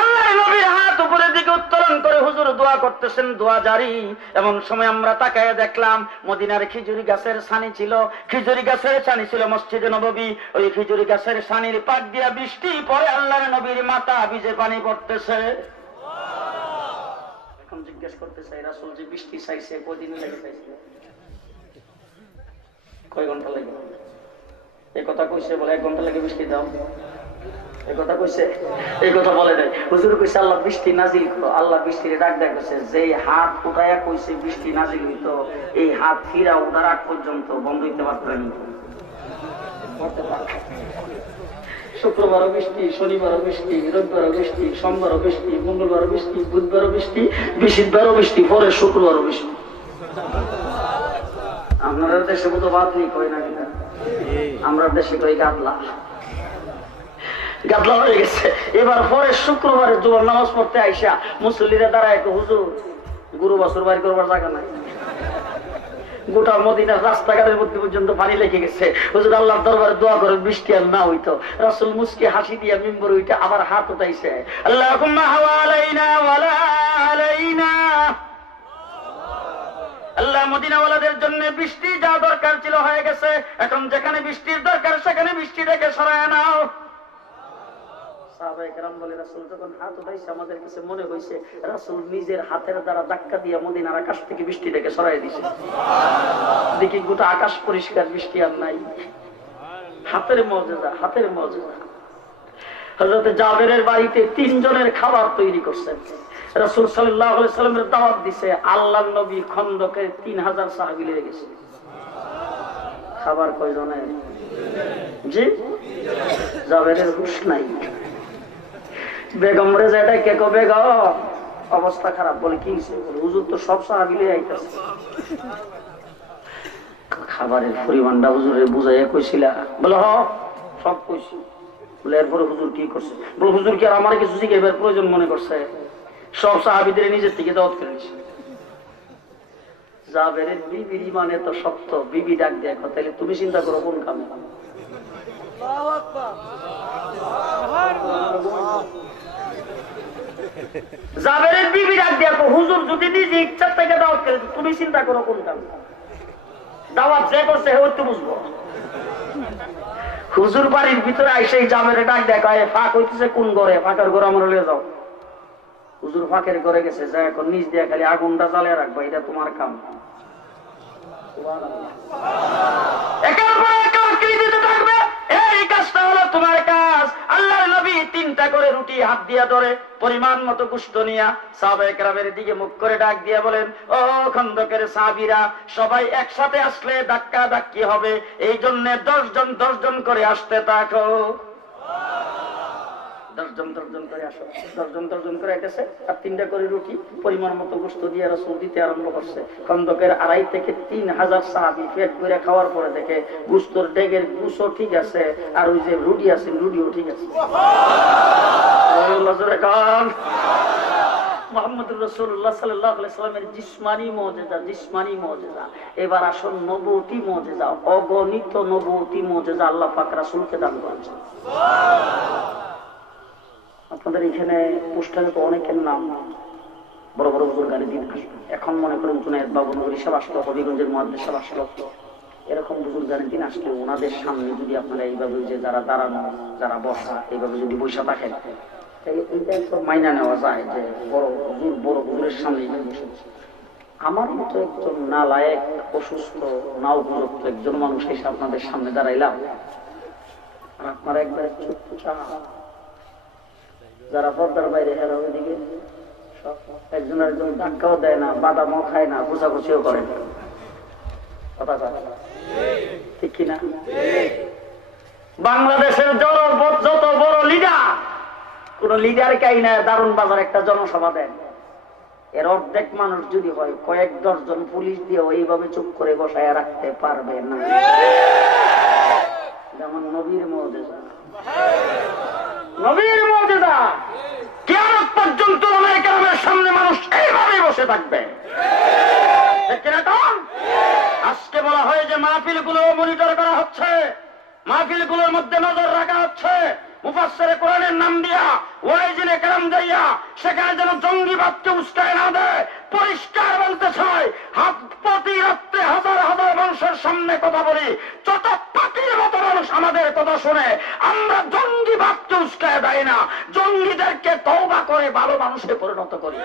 আল্লাহর নবীর হাত উপরের দিকে উত্তোলন করে হুজুর দোয়া করতেছেন, দোয়া জারি। এমন সময় আমরা তাকায় দেখলাম মদিনার খেজুরি গাছের ছানি ছিল, খেজুরি গাছের ছানি ছিল মসজিদে নববী। ওই খেজুরি গাছের ছানির পাক দিয়া বৃষ্টি পড়ে আল্লাহর নবীর মাথা ভিজে পানি পড়তেছে। এখন জিজ্ঞেস করতে চাই, রাসূল যে বৃষ্টি চাইছে কদিন লাগে চাইছে? কয় ঘন্টা লাগে? এই কথা কইছে বলে 1 ঘন্টা লাগে বৃষ্টি দাও, এই কথা কইছে? এই কথা বলে নাই। হুজুর কইছে আল্লাহ বৃষ্টি নাজিল করো। আল্লাহ বৃষ্টির ডাক দেয় কইছে, যে হাত উঠাইয়া কইছে বৃষ্টি নাজিল হইতো, এই হাত ফিরা উঠার আগ পর্যন্ত বন্ধ হইতে পারতেন। শুক্রবারও বৃষ্টি, শনিবারও বৃষ্টি, রবিবারও বৃষ্টি, সোমবারও বৃষ্টি, মঙ্গলবারও বৃষ্টি, বুধবারও বৃষ্টি, বৃহস্পতিবারও বৃষ্টি, পরে শুক্রবারও বৃষ্টি। আপনারা দেশে মতো বাদ নেই কই না, আমরা দেশে কই গাদলা, গাদলা হয়ে গেছে। এবার পরে শুক্রবারে জোহর নামাজ পড়তে আইসা মুসল্লিরা দাঁড়ায়, হুজুর গুরু বছর বাড়ি করবার জায়গা নাই, গোটা মদিনার রাস্তাঘাটের মধ্যে পর্যন্ত পানি লেগে গেছে, হুজুর আল্লাহর দরবারে দোয়া করে বৃষ্টি আর না হইতো। রাসূল মুস্কি হাসি দিয়া মিম্বর উঠে আবার হাত উঠাইছে, আল্লাহুম্মা হাওয়ালাইনা ওয়ালা আলাইনা। আল্লাহ মদিনাওয়ালাদের জন্য বৃষ্টি যা দরকার ছিল হয়ে গেছে, এখন যেখানে বৃষ্টির দরকার সেখানে বৃষ্টি রেখে সরায় নাও। সাহাবায়ে কেরাম বলে, রাসূল যখন হাত উঠাইছে আমাদের কাছে মনে হইছে রাসূল নিজের হাতের দ্বারা ধাক্কা দিয়ে মদিনার আকাশ থেকে বৃষ্টি রেখে সরাই দিয়েছে। দেখি গোটা আকাশ পরিষ্কার, বৃষ্টি আর নাই। হাতের মুজিজা, হাতের মুজিজা। হযরত জাবেরের বাড়িতে 3 জনের খাবার তৈরি করছেন। রাসূল সাল্লাল্লাহু আলাইহি সাল্লামের দাওয়াত দিছে, আল্লাহর নবী খন্দকে 3000 সাহাবী নিয়ে গেছে। খাবার কয়জনের? জি, জাবেরের হুঁশ নাই। বেগম রেজা কে কো, বেগম অবস্থা খারাপ। বলে কি হইছে? হুজুর তো সব সাহাবী নিয়ে আইতাছে। খাবারের পরিমাণটা হুজুরে বুঝাইয়া কইছিলা? বলে হ, সব কইছি। বলে এরপরে হুজুর কি করছে? বলে হুজুর কি আর আমার কিছু শিখাইবার প্রয়োজন মনে করছে? সব সাহাবীদের নিজের থেকে দাওয়াত করে দিয়েছে। জাবেরের বিবির ঈমান এত শক্ত, বিবি ডাক দেয়, তাহলে তুমি চিন্তা করো কোন কামে। জাবেরের বিবি ডাক দেয়, হুজুর যদি নিজে ইচ্ছা থেকে দাওয়াত করে, তুমি চিন্তা করো কোন কামে। দাওয়াত যে করছে হে তো বুঝবো। হুজুর বাড়ির ভিতরে আইসে জাবেরে ডাক দেয়, ফাঁক হইতেছে কোন ঘরে? ফাঁকের ঘরে আমরা লয়ে যাও। হুজুর ফাঁকের ঘরে গেছে, যা এখন নিচ দিয়ে খালি আগুনটা জ্বালিয়ে রাখবা, এটা তোমার কাম। এই কাজটা হলো তোমার কাজ। আল্লাহর নবী 3টা করে রুটি হাত দিয়া ধরে পরিমাণ মতো গোশত নিয়া সাহাবায়ে কেরামের দিকে মুখ করে ডাক দিয়া বলেন, ও খন্দকের সাহাবীরা, সবাই একসাথে আসলে ধাক্কা ধাক্কি হবে, এই জন্য 10 জন 10 জন করে আসতে থাকো। 10 জন 10 জন করে আসো, 10 জন 10 জন করে আইতেছে। আর 3টা করে রুটি পরিমাণ মতো গোশত দিয়ে রাসূল দিতে আরম্ভ করছে। খন্দকের 2.5 থেকে 3000 সাহাবী পেট ভরে খাওয়ার পরে দেখে গোশতর ডেগের গুছও ঠিক আছে, আর ওই যে রুটি আছে রুটিও ঠিক আছে। সুবহানাল্লাহ। মুহাম্মদুর রাসূলুল্লাহ সাল্লাল্লাহু আলাইহি সাল্লামের জিসমানি মুজিজা। এবার আসল নবুয়তি মুজিজা, অগণিত নবুয়তি মুজিজা আল্লাহ পাক রাসূলকে দান করেছেন। আপনাদের এখানে পোস্টারে তো অনেকের নাম, বড় বড় বুজুর্গানের দিন আসবে। এখন মনে করেন জুনায়েদ বাবু নগরী সাহেব আসলো, হবিগঞ্জের মুহাদ্দিস সাহেব আসলো, এরকম বুজুর্গানের দিন আসলে ওনাদের সামনে যদি আপনারা এইভাবে যে যারা দাঁড়ানো, যারা বসা, এইভাবে যদি বসে থাকেন, এইটাই তো মাইনা নেওয়া যায় যে বড় হুজুরের সামনে বসে। আমার মতো একজন নালায়েক, অসুস্থ, না উপযুক্ত একজন মানুষ এসে আপনাদের সামনে দাঁড়াইলাম, আর আপনারা একবার চুপচাপ, যারা পর্দার বাইরে হেরা ওইদিকে একজন একজন ধাক্কাও দেয় না, বাদামও খায় না, ঘুষাঘুষিও করে না। কথা ঠিক কিনা? বাংলাদেশের যত বড় লিডার, কোন লিডারকে আইনা দারুণ বাজার একটা জনসভা দেন, এর অর্ধেক মানুষ যদি হয় কয়েক দশজন পুলিশ দিয়ে এইভাবে চুপ করে বসায় রাখতে পারবে না। যেমন নবীর মুজিজা, কিয়ামত পর্যন্ত ওলামায়ে কেরামের সামনে মানুষ এইভাবেই বসে থাকবে। আজকে বলা হয় যে মাহফিলগুলো মনিটর করা হচ্ছে, মাহফিলগুলোর মধ্যে নজর রাখা হচ্ছে, মুফাসসিরে কোরআনের নাম দিয়া ওয়াইজিনে কেরাম দিয়া সেখানে যেন জঙ্গিবাদকে উস্কায় না দেয়। পরিষ্কার বলতে চাই, প্রতি রাত্রে হাজার হাজার মানুষের সামনে কথা বলি, যত পাখির মতো মানুষ আমাদের কথা শুনে, আমরা জঙ্গিবাদকে উস্কায় দেয় না, জঙ্গিদেরকে তওবা করে ভালো মানুষে পরিণত করি।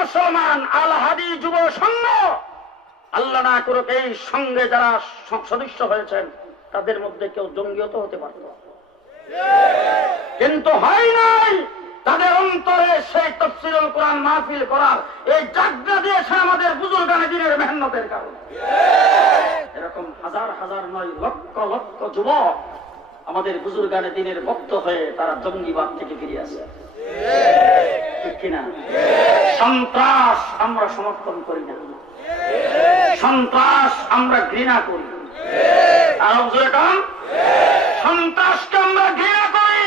মুসলমান আল হাদি যুব সংঘ, আল্লাহ না করুক এই সঙ্গে যারা সদস্য হয়েছেন তাদের মধ্যে কেউ জঙ্গিও তো হতে পারত, কিন্তু হয় নাই। তাদের অন্তরে সেই তাফসীরুল কোরআন মাহফিল করার এই জায়গা দিয়েছে আমাদের বুজুর্গানে দিনের মেহনতের কারণে। এরকম হাজার হাজার নয়, লক্ষ লক্ষ যুবক আমাদের বুজুর্গানে দিনের ভক্ত হয়ে তারা জঙ্গিবাদ থেকে ফিরে আসে। ঠিক কিনা? সন্ত্রাস আমরা সমর্থন করি না, সন্ত্রাস আমরা ঘৃণা করি। আর সন্ত্রাসকে আমরা ঘৃণা করি,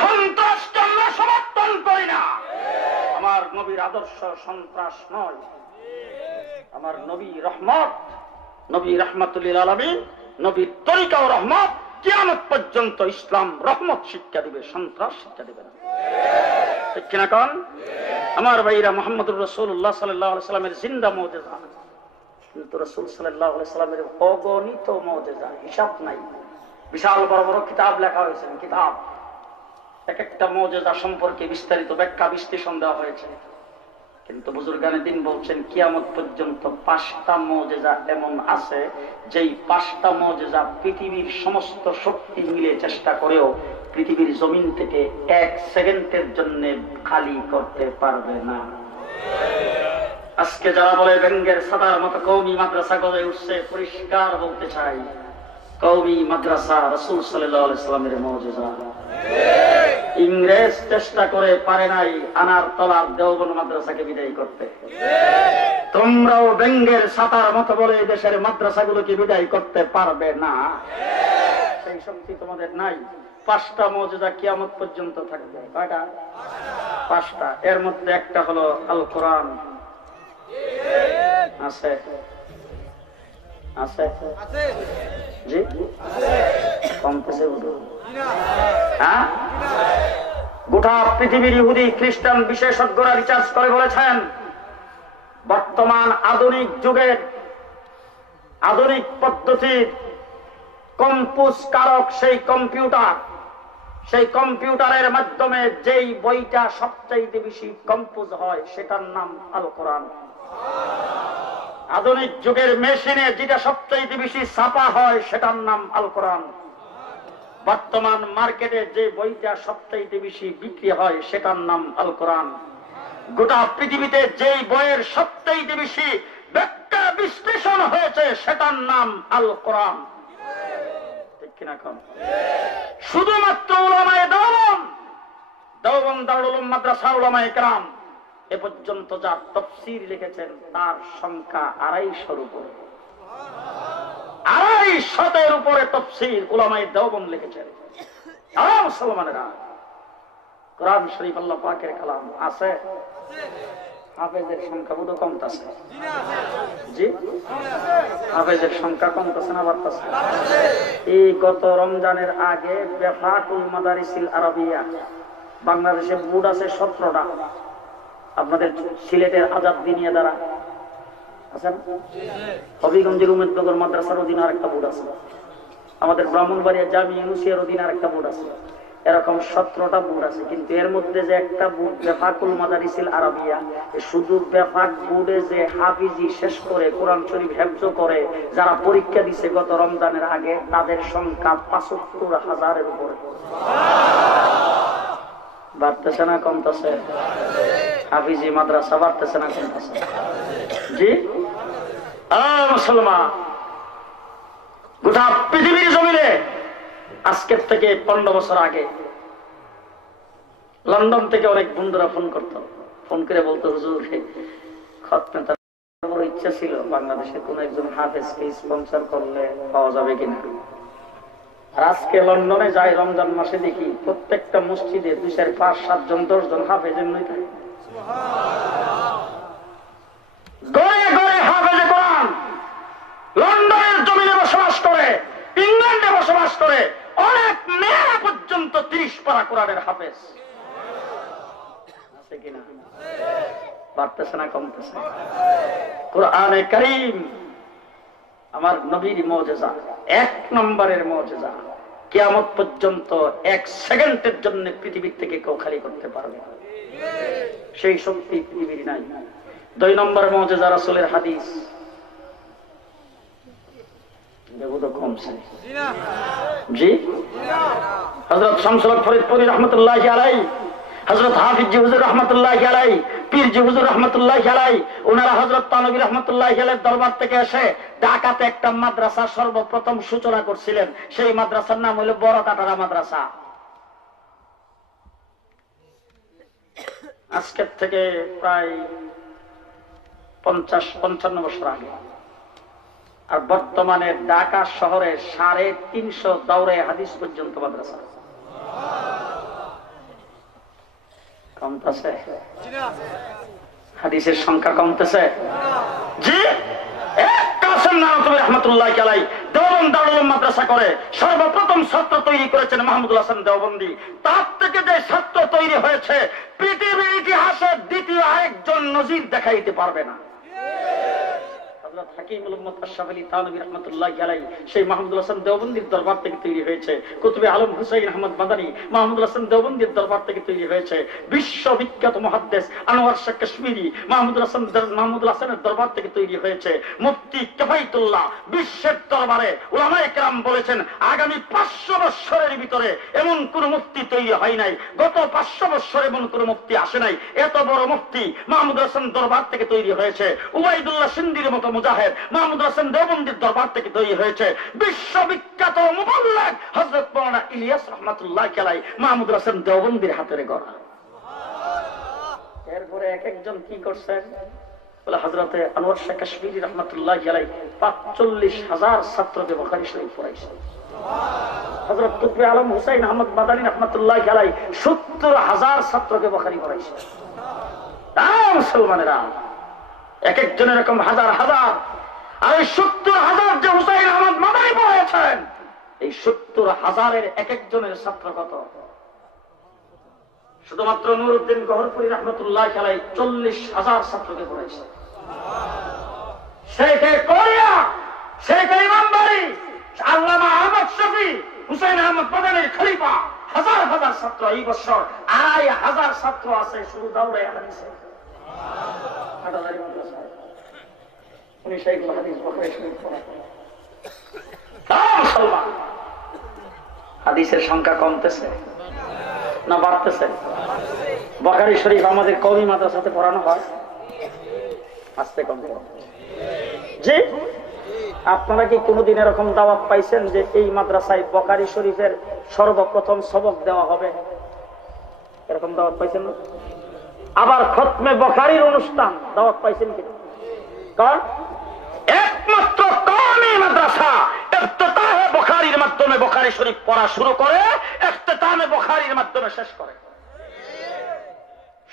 সন্ত্রাসকে আমরা সমর্থন করি না। আমার নবীর আদর্শ সন্ত্রাস নয়, আমার নবী রহমত, নবী রহমাতুল লিল আলামিন, নবীর তরিকা ও রহমত। কিয়ামত পর্যন্ত ইসলাম রহমত শিক্ষা দিবে, সন্ত্রাস শিক্ষা দিবে না। ঠিক কিনা কোন? আমার ভাইরা, মুহাম্মদুর রাসূলুল্লাহ সাল্লাল্লাহু আলাইহি সাল্লামের জিন্দা মুজিজা, কিন্তু রাসূল সাল্লাল্লাহু আলাইহি সাল্লামের অগণিত মুজিজা, হিসাব নাই। বিশাল বড় বড় কিতাব লেখা হয়েছে, কিতাব এক একটা মুজিজা সম্পর্কে বিস্তারিত ব্যাখ্যা বিশ্লেষণ দেওয়া হয়েছে। কিন্তু বুজুর্গানে দিন বলছেন কিয়ামত পর্যন্ত 5টা মুজিজা এমন আছে যেই 5টা মুজিজা পৃথিবীর সমস্ত শক্তি মিলে চেষ্টা করেও পৃথিবীর জমিন থেকে 1 সেকেন্ডের জন্য খালি করতে পারবে না। আজকে যারা বলে ব্যঙ্গের ছাতার মতো কওমি মাদ্রাসা গজে উঠছে, পরিষ্কার বলতে চাই, কওমি মাদ্রাসা রাসূল সাল্লাল্লাহু আলাইহি সাল্লামের মুজিজা। ইংরেজ চেষ্টা করে পারে নাই আনার তলার দেওবন্দ মাদ্রাসাকে বিদায় করতে। তোমরাও ব্যঙ্গের ছাতার মতো বলে দেশের মাদ্রাসাগুলোকে বিদায় করতে পারবে না, সেই শক্তি তোমাদের নাই। 5টা মুজিজা কিয়ামত পর্যন্ত থাকবে। কয়টা? 5টা। এর মধ্যে একটা হলো আল কোরআন। আছে আছে জি কমতেছে হ্যাঁ। গোটা পৃথিবীর ইহুদি খ্রিস্টান বিশেষজ্ঞরা রিসার্চ করে বলেছেন, বর্তমান আধুনিক যুগের আধুনিক পদ্ধতির কম্পোজ কারক সেই কম্পিউটারের মাধ্যমে যেই বইটা সবচাইতে বেশি কম্পোজ হয় সেটার নাম আল কোরআন। আধুনিক যুগের মেশিনে যেটা সবচাইতে বেশি ছাপা হয় সেটার নাম আল কোরআন। বর্তমান মার্কেটে যে বইটা সবচাইতে বেশি বিক্রি হয় সেটার নাম আল কোরআন। গোটা পৃথিবীতে যেই বইয়ের সবচাইতে বেশি ব্যাখ্যা বিশ্লেষণ হয়েছে সেটার নাম আল কোরআন। কিনা কোন? শুধুমাত্র উলামায়ে দেওবন্দ দারুল উলুম মাদ্রাসা উলামায়ে কেরাম এ পর্যন্ত যা তাফসীর লিখেছেন তার সংখ্যা 250 উপরে। 250 উপরে তাফসীর উলামায়ে দেওবন্দ লিখেছেন। মুসলমানেরা, কোরআন শরীফ আল্লাহ পাকের কালাম আছে, হাফেজের সংখ্যা বোধ কমতেছে। জি, হাফেজের সংখ্যা কমতেছে না বাড়তেছে? এই গত রমজানের আগে বেফাকুল মাদারিসিল আরাবিয়া বাংলাদেশে বোর্ড আছে 17টা। আপনাদের সিলেটের আজাদ দিনিয়া দ্বারা আছেন, হবিগঞ্জের উমেদনগর মাদ্রাসার অধীনে আরেকটা বোর্ড আছে, আমাদের ব্রাহ্মণবাড়িয়া জামিয়া ইউনুসিয়ার অধীনে আরেকটা বোর্ড আছে। এরকম 17টা বোর্ড আছে, কিন্তু এর মধ্যে যে একটা বোর্ড বেফাকুল মাদারিসিল আরাবিয়া, শুধু বেফাক বোর্ডে যে হাফিজি শেষ করে কোরআন শরীফ হেফজ করে যারা পরীক্ষা দিছে গত রমজানের আগে, তাদের সংখ্যা ৭৫,০০০-এর উপরে। বাড়তেছে না কমতেছে? হাফিজি মাদ্রাসা বাড়তেছে না কমতেছে? জি মুসলমান, গোটা পৃথিবীর জমিনে আজকের থেকে 15 বছর আগে লন্ডন থেকে অনেক বন্ধুরা ফোন করতো, ফোন করে বলতো হুজুর খতমে তার বড় ইচ্ছা ছিল বাংলাদেশে কোন একজন হাফেজকে স্পন্সর করলে পাওয়া যাবে কিনা। আর আজকে লন্ডনে যাই রমজান মাসে দেখি প্রত্যেকটা মসজিদে 2, 4, 5, 7 জন 10 জন হাফেজ এমনি থাকে। গড়ে গড়ে হাফেজে কোরআন লন্ডনের জমিনে বসবাস করে, ইংল্যান্ডে বসবাস করে, অনেক মেয়েরা পর্যন্ত 30 পারা কোরআনের হাফেজ আছে কিনা? বাড়তেছে না কমতেছে? কোরআনে কারীম আমার নবীর মুজিজা, 1 নম্বরের মুজিজা। কিয়ামত পর্যন্ত 1 সেকেন্ডের জন্য পৃথিবীর থেকে কেউ খালি করতে পারবে না, সেই শক্তি পৃথিবীর নাই। 2 নম্বর মুজিজা রাসূলের হাদিস। জি, হযরত শামসুল হক ফরিদপুরি রাহমাতুল্লাহি আলাইহি, হযরত হাফিজ জি হুজুর রাহমাতুল্লাহি আলাইহি, পীর জি হুজুর রাহমাতুল্লাহি আলাইহি, ওনারা হযরত তানভী রাহমাতুল্লাহি আলাইহির দরবার থেকে এসে ঢাকাতে একটা মাদ্রাসা সর্বপ্রথম সূচনা করছিলেন। সেই মাদ্রাসার নাম হলো বড় কাটারা মাদ্রাসা। আজকের থেকে প্রায় 50-55 বছর আগে। আর বর্তমানে ঢাকা শহরে 350 দাওরায়ে হাদিস পর্যন্ত মাদ্রাসা। কমতেছে? হাদিসের সংখ্যা কমতেছে? জি, কাসেম নানতুবি রাহমাতুল্লাহি আলাইহি দেওবন্দ দারুল উলুম মাদ্রাসা করে সর্বপ্রথম ছাত্র তৈরি করেছেন মাহমুদুল হাসান দেওবন্দি। তার থেকে যে ছাত্র তৈরি হয়েছে পৃথিবীর ইতিহাসে দ্বিতীয় আরেকজন নজির দেখাইতে পারবে না। হাকিমুল উম্মত আশরাফ আলী থানভী রাহমাতুল্লাহি আলাইহি সেই মাহমুদুল হাসান দেওবন্দির দরবার থেকে তৈরি হয়েছে। কুতুবে আলম হুসাইন আহমদ মাদানী মাহমুদুল হাসান দেওবন্দির দরবার থেকে তৈরি হয়েছে। বিশ্ববিখ্যাত মুহাদ্দিস আনোয়ার শাহ কাশ্মীরি মাহমুদুল হাসানের দরবার থেকে তৈরি হয়েছে। মুফতি কিফায়াতুল্লাহ বিশ্বের দরবারে উলামায়ে কেরাম বলেছেন আগামী 500 বছরের ভিতরে এমন কোন মুফতি তৈরি হয় নাই, গত 500 বছর এমন কোন মুফতি আসে নাই। এত বড় মুফতি মাহমুদুল হাসান দরবার থেকে তৈরি হয়েছে। উবাইদুল্লাহ সিন্দির মতো মুজাহিদ মাহমুদুল হাসান দেওবন্দির দরবার থেকে তৈরি হয়েছে। বিশ্ববিখ্যাত মুবাল্লিগ হযরত মাওলানা ইলিয়াস রাহমাতুল্লাহি আলাইহি মাহমুদুল হাসান দেওবন্দির হাতের গড়া। এরপরে এক একজন কি করছেন বলে হযরতে আনোয়ার শাহ কাশ্মীরি রাহমাতুল্লাহি আলাইহি ৪৫,০০০ ছাত্রকে বুখারী শরীফ পড়াইছেন। হযরত কুতুবে আলম হুসাইন আহমদ মাদানী রাহমাতুল্লাহি আলাইহি ৭০,০০০ ছাত্রকে বুখারী পড়াইছেন। মুসলমানেরা, এক একজন এরকম হাজার হাজার, আর এই ৭০,০০০ যে হুসাইন আহমদ মাদানী পড়াইছেন, এই ৭০,০০০-এর এক একজনের ছাত্র কত? শুধুমাত্র নুরউদ্দিন গহরপুরী রাহমাতুল্লাহি আলাইহি ৪০,০০০ ছাত্রকে পড়াইছে। শেখে কোরিয়া, শেখে ইমামবাড়ি, আল্লামা আহমদ শফি, হুসাইন আহমদ মাদানীর খলিফা, হাজার হাজার ছাত্র। এই বছর ২৫০০ ছাত্র আছে শুধু দাওরায়ে হাদিসে। উনি সেইগুলো হাদিস বুখারী শরীফ পড়ান। মুসলমান, হাদিসের সংখ্যা কমতেছে না বাড়তেছে? বুখারী শরীফ আমাদের কওমি মাদ্রাসাতে পড়ানো হয়, আস্তে কম। জি, আপনারা কি কোনোদিন এরকম দাওয়াত পাইছেন যে এই মাদ্রাসায় বুখারী শরীফের সর্বপ্রথম সবক দেওয়া হবে? এরকম দাওয়াত পাইছেন না? আবার খতমে বুখারীর অনুষ্ঠান দাওয়াত পাইছেন কি? কারণ একমাত্র কওমি মাদ্রাসা ইফতিতাহে বুখারীর মাধ্যমে বুখারী শরীফ পড়া শুরু করে, ইফতিতামে বুখারীর মাধ্যমে শেষ করে।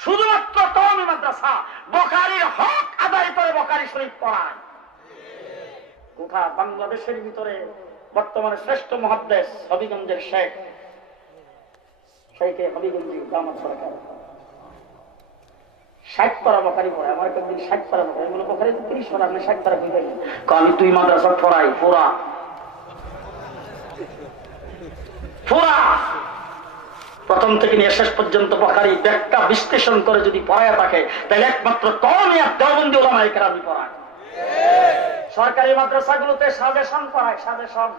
শুধুমাত্র কওমি মাদ্রাসা বুখারীর হক আদায় করে বুখারী শরীফ পড়ায়। গোটা বাংলাদেশের ভিতরে বর্তমানে শ্রেষ্ঠ মুহাদ্দিস হবিগঞ্জের শেখ হবিগঞ্জি দামাত সরকার 60 পারা বুখারী পড়ে। আমার একদিন 60 পারা বুখারী বলে বুখারী 30 পারা না 60 পারা কইবে। আমি তুই মাদ্রাসা পড়াই পুরা প্রথম থেকে নিয়ে শেষ পর্যন্ত বুখারী ব্যাখ্যা বিশ্লেষণ করে যদি পড়ায় থাকে তাহলে একমাত্র কওমি আর দেওবন্দি উলামায়ে কেরাম পড়ায়। সরকারি মাদ্রাসাগুলোতে সাজেশন পড়ায়, সাজেশন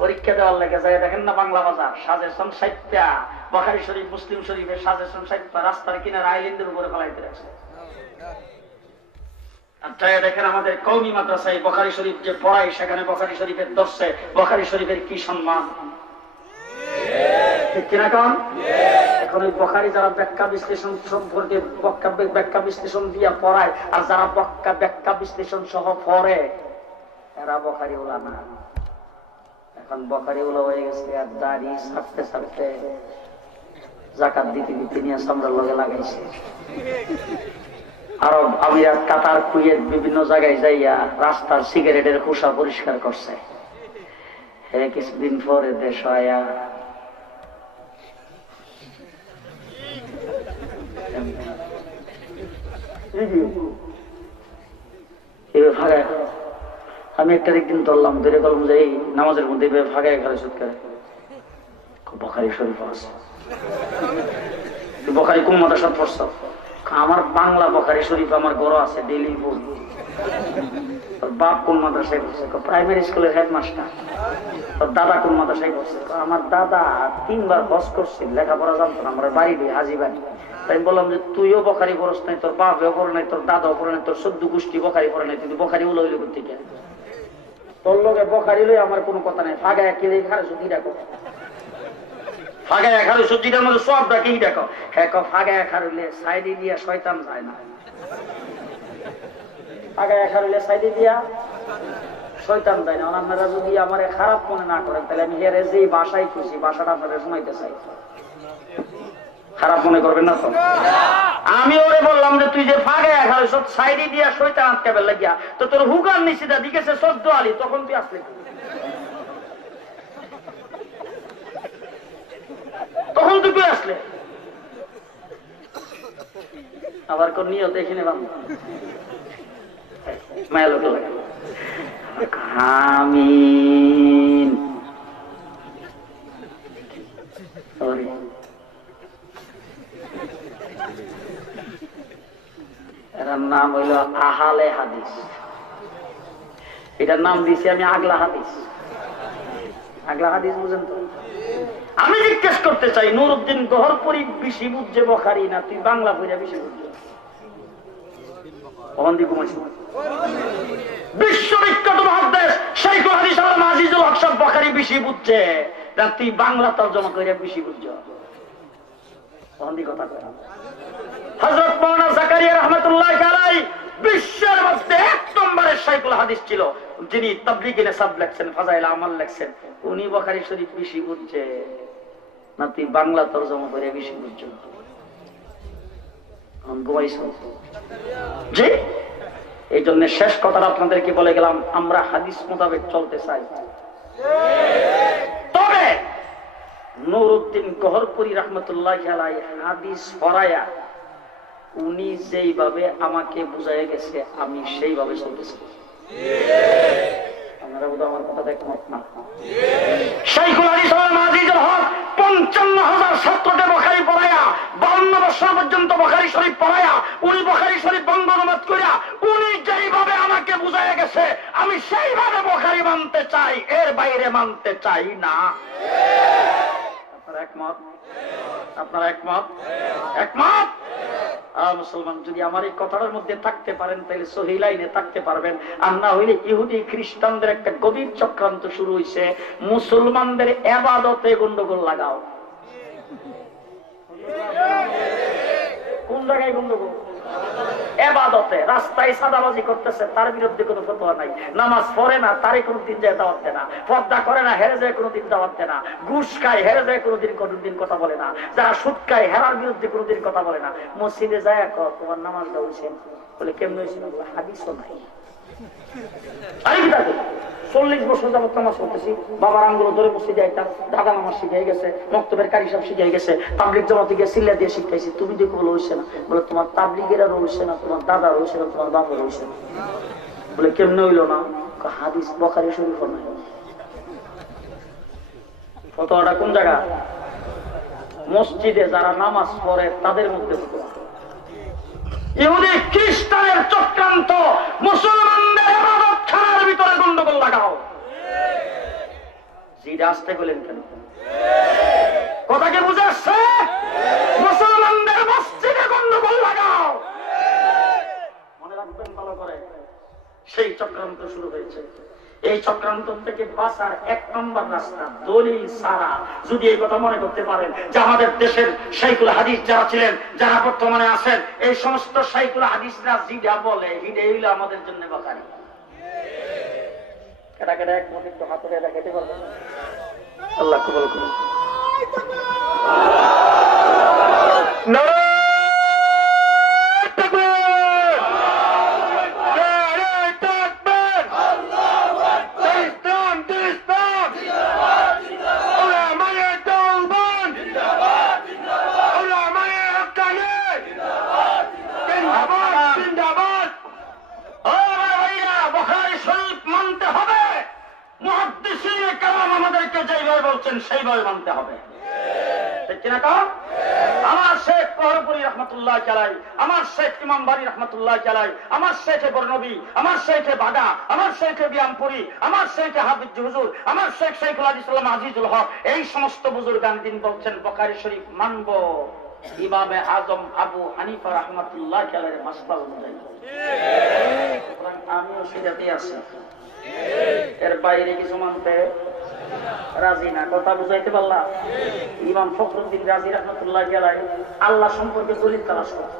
পরীক্ষা দেওয়ার লেগে যায়। দেখেন না বাংলা বাজার সাজেশন 60টা, বুখারী শরীফ মুসলিম শরীফের সাজেশন 60টা রাস্তার কিনারে আইল্যান্ডের উপরে ফেলাইতে রাখছে। আর তাই দেখেন আমাদের কওমি মাদ্রাসায় বুখারী শরীফ যে পড়ায় সেখানে বুখারী শরীফের দর্শে বুখারী শরীফের কি সম্মান, ঠিক কিনা? কারণ এখন ওই বুখারী যারা ব্যাখ্যা বিশ্লেষণ সম্পর্কে ব্যাখ্যা বিশ্লেষণ দিয়ে পড়ায় আর যারা ব্যাখ্যা বিশ্লেষণ সহ পড়ে এরা বুখারী উলামা। এখন বুখারী উলামা হয়ে গেছে আর দাড়ি ছাড়তে ছাড়তে যাকাত দিতে দিতে নিয়ে সামনের লগে লাগাইছে। আরব আমিরাত, কাতার, কুয়েত বিভিন্ন জায়গায় যাইয়া রাস্তার সিগারেটের খোসা পরিষ্কার করছে। কিছুদিন পরে দেশ আয়া আমি একটা একদিন ধরলাম, ধরে বললাম যে এই নামাজের মধ্যে ফাঁকায় ঘরে সুদ করে বুখারী শরীফ আছে। বুখারী কোন মাদ্রাসায় পড়ছ? আমার বাংলা বুখারী শরীফ আমার ঘর আছে, ডেইলি পড়ি। বাপ কোন মাদ্রাসায় পড়ছে? প্রাইমারি স্কুলের হেডমাস্টার। তোর দাদা কোন মাদ্রাসায় পড়ছে? আমার দাদা 3 বার হজ করছে, লেখাপড়া জানতো না, আমার বাড়ি দিয়ে হাজি বাড়ি। তাই বললাম যে তুইও বুখারী পড়স নাই, তোর বাপও পড়ে নাই, তোর দাদাও পড়ে নাই, তোর 14 গোষ্ঠী বুখারী পড়ে নাই, তুই বুখারী উলা হইলে করতে গিয়ে তোর লগে বুখারী লই আমার কোনো কথা নাই। ফাগায় কিলে খারে সুদি রাখো, ফাগায় খারে সুদিটার মধ্যে সব রাখি দেখো। হ্যাঁ ফাগায় খারুলে সাইডে দিয়া শয়তান যায় না, ফাগায় খারুলে সাইডে দিয়া শয়তান যায় না। আপনারা যদি আমার খারাপ মনে না করেন তাহলে আমি হেরে যে ভাষায় খুশি ভাষাটা আপনারা শোনাইতে চাই, খারাপ মনে করবেন না তো? আমি ওরে বললাম যে তুই যে ফাঁকে সব সাইডে দিয়া শয়তান আটকাবে লাগিয়া তো তোর হুকার নিচিতা দিকেছে 14 আলী, তখন তুই আসলে তখন তুই আসলে আবার কোন নিয়ত এখানে বাম মায়াল উঠে লাগে আমিন। এটার নাম হইল আহালে হাদিস। এটার নাম দিয়েছি আমি আগলা হাদিস। আগলা হাদিস বুঝেন তো? আমি জিজ্ঞেস করতে চাই, নুরউদ্দিন গহরপুরি বেশি বুঝছে বুখারী না তুই বাংলা বইরা বেশি বুঝছো? বিশ্ববিখ্যাত মুহাদ্দিস শাইখুল হাদিস আল আজিজুল হক সাহেব বুখারী বেশি বুঝছে না তুই বাংলা তরজমা কইরা বেশি বুঝছো? কথা কয় হযরত মাওলানা জাকারিয়া রাহমাতুল্লাহ আলাইহি বিশ্বের মধ্যে 1 নম্বরের শাইখুল হাদিস ছিল, যিনি তাবলীগে নিসাব লেখছেন, ফাজাইল আমাল লেখছেন। উনি বুখারী শরীফ বেশি বুঝছে না তুই বাংলা তরজমা করে বেশি বুঝছো? জি, এই জন্য শেষ কথাটা আপনাদেরকে বলে গেলাম, আমরা হাদিস মোতাবেক চলতে চাই। তবে নুরউদ্দিন গহরপুরি রাহমাতুল্লাহ আলাইহি হাদিস পড়ায়া উনি যেইভাবে আমাকে বুঝাইয়া গেছে আমি সেইভাবে চলতেছি। আপনারা বোধহয় আমার কথা একমত না? শাইখুল হাদিস আল আজিজুল হক 55,000 ছাত্রকে বুখারী পড়ায়া 52 বছর পর্যন্ত বুখারী শরীফ পড়ায়া উনি বুখারী শরীফ বঙ্গ অনুবাদ করিয়া উনি যেইভাবে আমাকে বুঝাইয়া গেছে আমি সেইভাবে বুখারী মানতে চাই, এর বাইরে মানতে চাই না। আপনারা একমত? আপনারা একমত? একমত? মুসলমান যদি আমার এই কথাটার মধ্যে থাকতে পারেন তাহলে সহি লাইনে থাকতে পারবেন, আর না হইলে ইহুদি খ্রিস্টানদের একটা গভীর চক্রান্ত শুরু হয়েছে, মুসলমানদের ইবাদতে গন্ডগোল লাগাও। কোন জায়গায় গন্ডগোল? ইবাদতে। রাস্তায় সাদাবাজি করতেছে, তার বিরুদ্ধে কোনো ফতোয়া নাই। নামাজ পড়ে না, তারে কোনোদিন যায় দাওয়াত দেয় না। পর্দা করে না, হেরে যায় কোনোদিন দাওয়াত দেয় না। ঘুষ খায়, হেরে যায় কোনোদিন কথা বলে না। যারা সুদ খায়, হেরার বিরুদ্ধে কোনোদিন কথা বলে না। মসজিদে যায় তোমার নামাজটা হয়েছে বলে কেমন হয়েছে, হাদিসও নাই। 40 বছর যাবত নামাজ পড়তেছি, বাবার আঙ্গুলো ধরে মসজিদে যাইতাম, দাদা নামাজ শিখিয়ে গেছে, মক্তবের কারি সাহেব শিখিয়ে গেছে, তাবলিগ জামাতে গিয়ে সিল্লা দিয়ে শিখাইছি। তুমি দেখো বলে হইছে না, বলে তোমার তাবলিগেরা রয়েছে না, তোমার দাদা রয়েছে না, তোমার বাবা রয়েছে না। বলে কেমনে হইলো না? হাদিস বুখারী শরীফ নাই। ফতোয়াটা কোন জায়গা? মসজিদে যারা নামাজ পড়ে তাদের মধ্যে ফতোয়া। ইহুদি খ্রিস্টানের চক্রান্ত, মুসলমানদের ইবাদতখানার ভিতরে গন্ডগোল লাগাও। জিদা আসতে গেলেন কেন? কথা কি বুঝে আসছে? মুসলমানদের মসজিদে গন্ডগোল লাগাও। মনে রাখবেন ভালো করে, সেই চক্রান্ত শুরু হয়েছে। এই চক্রান্ত থেকে বাঁচার 1 নম্বর রাস্তা দলিল ছাড়া। যদি এই কথা মনে করতে পারেন যে আমাদের দেশের শাইখুল হাদিস যারা ছিলেন, যারা বর্তমানে আছেন, এই সমস্ত শাইখুল হাদিসরা জিদা বলে, এটা হইল আমাদের জন্য বাঁচারি। কেটা কেটা এক মনে একটু হাতে খেতে পারবেন? আল্লাহ কবুল করুন। সেইভাবে মানতে হবে, ঠিক কিনা? আমার শেখ প্রহরপুরি রহমতুল্লাহ আলাইহি, আমার শেখ ইমাম বাড়ি রহমতুল্লাহ আলাইহি, আমার শেখে বরনবী, আমার শেখে বাগা, আমার শেখে বিয়ামপুরি, আমার শেখে হাফিজ হুজুর, আমার শেখ শাইখুল হাদিস আজিজুল হক, এই সমস্ত বুজুর্গান দিন বলছেন বুখারী শরীফ মানব ইমামে আজম আবু হানিফা রহমতুল্লাহ আলাইহির মাসলা অনুযায়ী। আমিও সেটাতে আছি, এর বাইরে কিছু মানতে রাজি না। কথা বুঝাইতে পারলাম? ইমাম ফখরুদ্দিন রাজি রহমতুল্লাহ আলাইহি আল্লাহ সম্পর্কে দলিল তালাশ করত।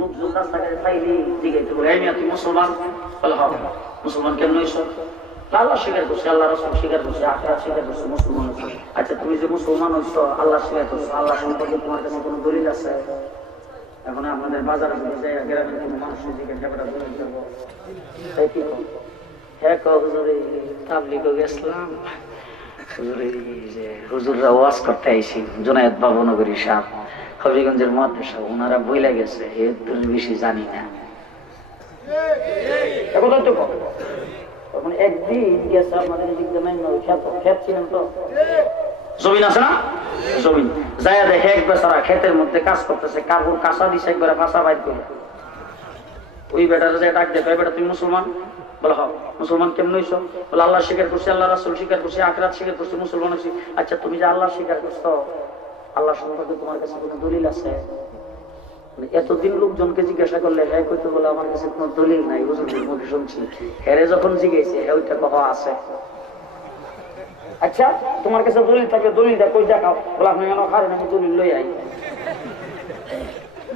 লোকজন রাস্তাঘাটে পাইলে জিজ্ঞাসা করে, তুই মুসলমান? বলে হ্যাঁ। মুসলমান কেমন হইছ? আল্লাহ স্বীকার করছে, আল্লাহ রাসূল স্বীকার করছে, আখিরাত স্বীকার করছে, মুসলমান হইছ। আচ্ছা, তুমি যে মুসলমান হইছ, আল্লাহ স্বীকার করছো, আল্লাহ সম্পর্কে তোমার কাছে কোনো দলিল আছে? এখন আমাদের বাজারে যদি যাই, গ্রামের কোনো মানুষের জিজ্ঞাসা করা দলিল দেবো, তাই কি কর? হ্যাঁ হুজুরে তাবলিগে গেছিলাম, হুজুরে যে হুজুররা ওয়াজ করতে আইছি, জুনায়েদ বাবুনগরী সাহেব, হবিগঞ্জের মুহাদ্দিস সাহেব, ওনারা বইলা গেছে, এর বেশি জানি না। একদিন গেছে আপনাদের ক্ষেত ছিলেন তো, জমিন আছে না, জমিন যায় দেখে এক বেচারা ক্ষেতের মধ্যে কাজ করতেছে, কাপড় কাঁচা দিছে একবারে কাঁচা বাইর করে। ওই বেটার যে ডাক দেখো, বেটা তুমি মুসলমান? বলে হ্যাঁ। মুসলমান কেমন হইছো? বলে আল্লাহ স্বীকার করছি, আল্লাহ রাসূল স্বীকার করছি, আখিরাত স্বীকার করছি, মুসলমান হইছি। আচ্ছা, তুমি যে আল্লাহ স্বীকার করছো, আল্লাহ সম্পর্কে তোমার কাছে কোনো দলিল আছে? এতদিন লোকজনকে জিজ্ঞাসা করলে হ্যাঁ কইতে বলে আমার কাছে কোনো দলিল নাই, হুজুরদের মুখে শুনছি। হেরে যখন জিজ্ঞেসে হ্যাঁ ওইটা কথা আছে। আচ্ছা, তোমার কাছে দলিল থাকে, দলিলটা কই দেখাও। বলে আপনি কেন খারেন? আমি দলিল লই আই।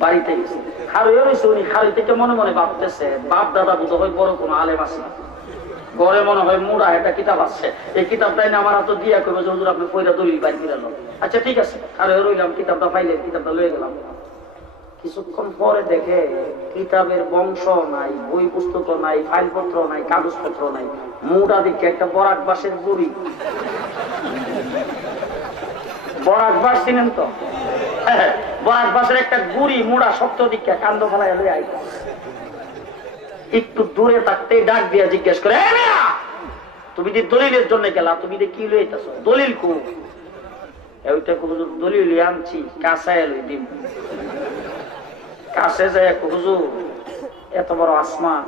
বাড়িতে গেছি, খারুয়ে রয়েছে, উনি খারুই থেকে মনে মনে ভাবতেছে বাপ দাদা বোধ হয় বড় কোনো আলেম আছে, ঘরে মনে হয় মুড়া একটা কিতাব আছে, এই কিতাবটাই না আমার হাতে দিয়া করবে যে হুজুর আপনি কইরা দলিল বাইর করে আনো। আচ্ছা ঠিক আছে, খারুয়ে রইলাম, কিতাবটা পাইলে কিতাবটা লয়ে গেলাম। কিছুক্ষণ পরে দেখে কিতাবের বংশ নাই, বই পুস্তক নাই, ফাইলপত্র নাই, কাগজপত্র নাই, মুড়া দিকে একটা বরাক বাসের বুড়ি। বরাক বাস চিনেন তো? বরাক বাসের একটা গুড়ি মুড়া শক্ত দিকে কান্দ ফেলাই লয়ে আইত। একটু দূরে থাকতেই ডাক দিয়া জিজ্ঞেস করে, তুমি যে দলিলের জন্য গেলা, তুমি যে কি লইতেছ? দলিল কো? ওইটা হুজুর দলিল আনছি, কাঁচায় লই দিন। কাছে যায় হুজুর, এত বড় আসমান,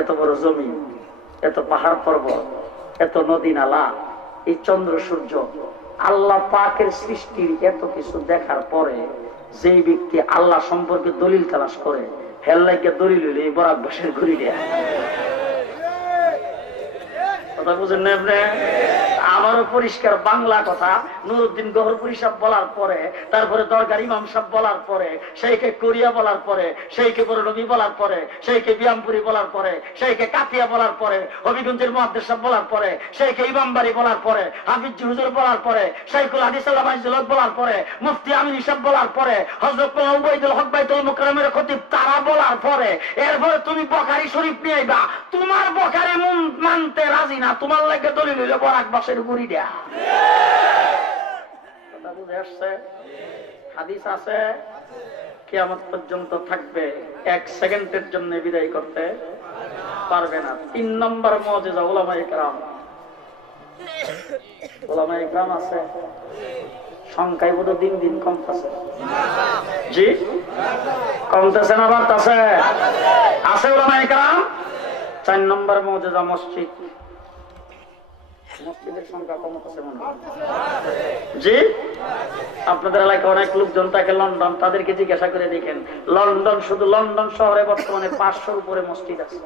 এত বড় জমি, এত পাহাড় পর্বত, এত নদী নালা, এই চন্দ্র সূর্য, আল্লাহ পাকের সৃষ্টির এত কিছু দেখার পরে যেই ব্যক্তি আল্লাহ সম্পর্কে দলিল তালাশ করে হেল্লাইকে দলিল হইলে এই বরাক বাসের ঘুরি দেয়। কথা বুঝেন না আপনি? আমারও পরিষ্কার বাংলা কথা নুরুদ্দিন গহরপুরি সাহেব বলার পরে, তারপরে দরগার ইমাম সাহেব বলার পরে, সেইকে কোরিয়া বলার পরে, সেইকে বড়নবী বলার পরে, সেইকে বিয়ামপুরি বলার পরে, সেইকে কাতিয়া বলার পরে, হবিগঞ্জের মুহাদ্দিস সাহেব বলার পরে, সেইকে ইমামবাড়ি বলার পরে, হাফিজ হুজুর বলার পরে, শাইখুল হাদিস আল্লামা ফাইজুল হক বলার পরে, মুফতি আমিন সাহেব বলার পরে, হযরত মাওলানা উবাইদুল হক বাইতুল মুকাররমের খতিব তারা বলার পরে, এরপরে তুমি বুখারী শরীফ নিয়ে আইবা। তোমার বুখারী মানতে রাজি না, তোমার লাগে দলিল হইলো বরাক বাসের গুড়ি দেয়া। কথা বুঝে আসছে? হাদিস আছে, কিয়ামত পর্যন্ত থাকবে, 1 সেকেন্ডের জন্য বিদায় করতে পারবে না। 3 নম্বর মুজিজা উলামায়ে কেরাম। উলামায়ে কেরাম আছে, সংখ্যায় বোধ দিন দিন কমতেছে। জি কমতেছে না বাড়তেছে? আছে উলামায়ে কেরাম। 4 নম্বর মুজিজা মসজিদ। মসজিদের সংখ্যা কমতেছে মনে হয়। জি আপনাদের এলাকায় অনেক লোকজন থাকে লন্ডন, তাদেরকে জিজ্ঞাসা করে দেখেন, লন্ডন, শুধু লন্ডন শহরে বর্তমানে 500-র উপরে মসজিদ আছে।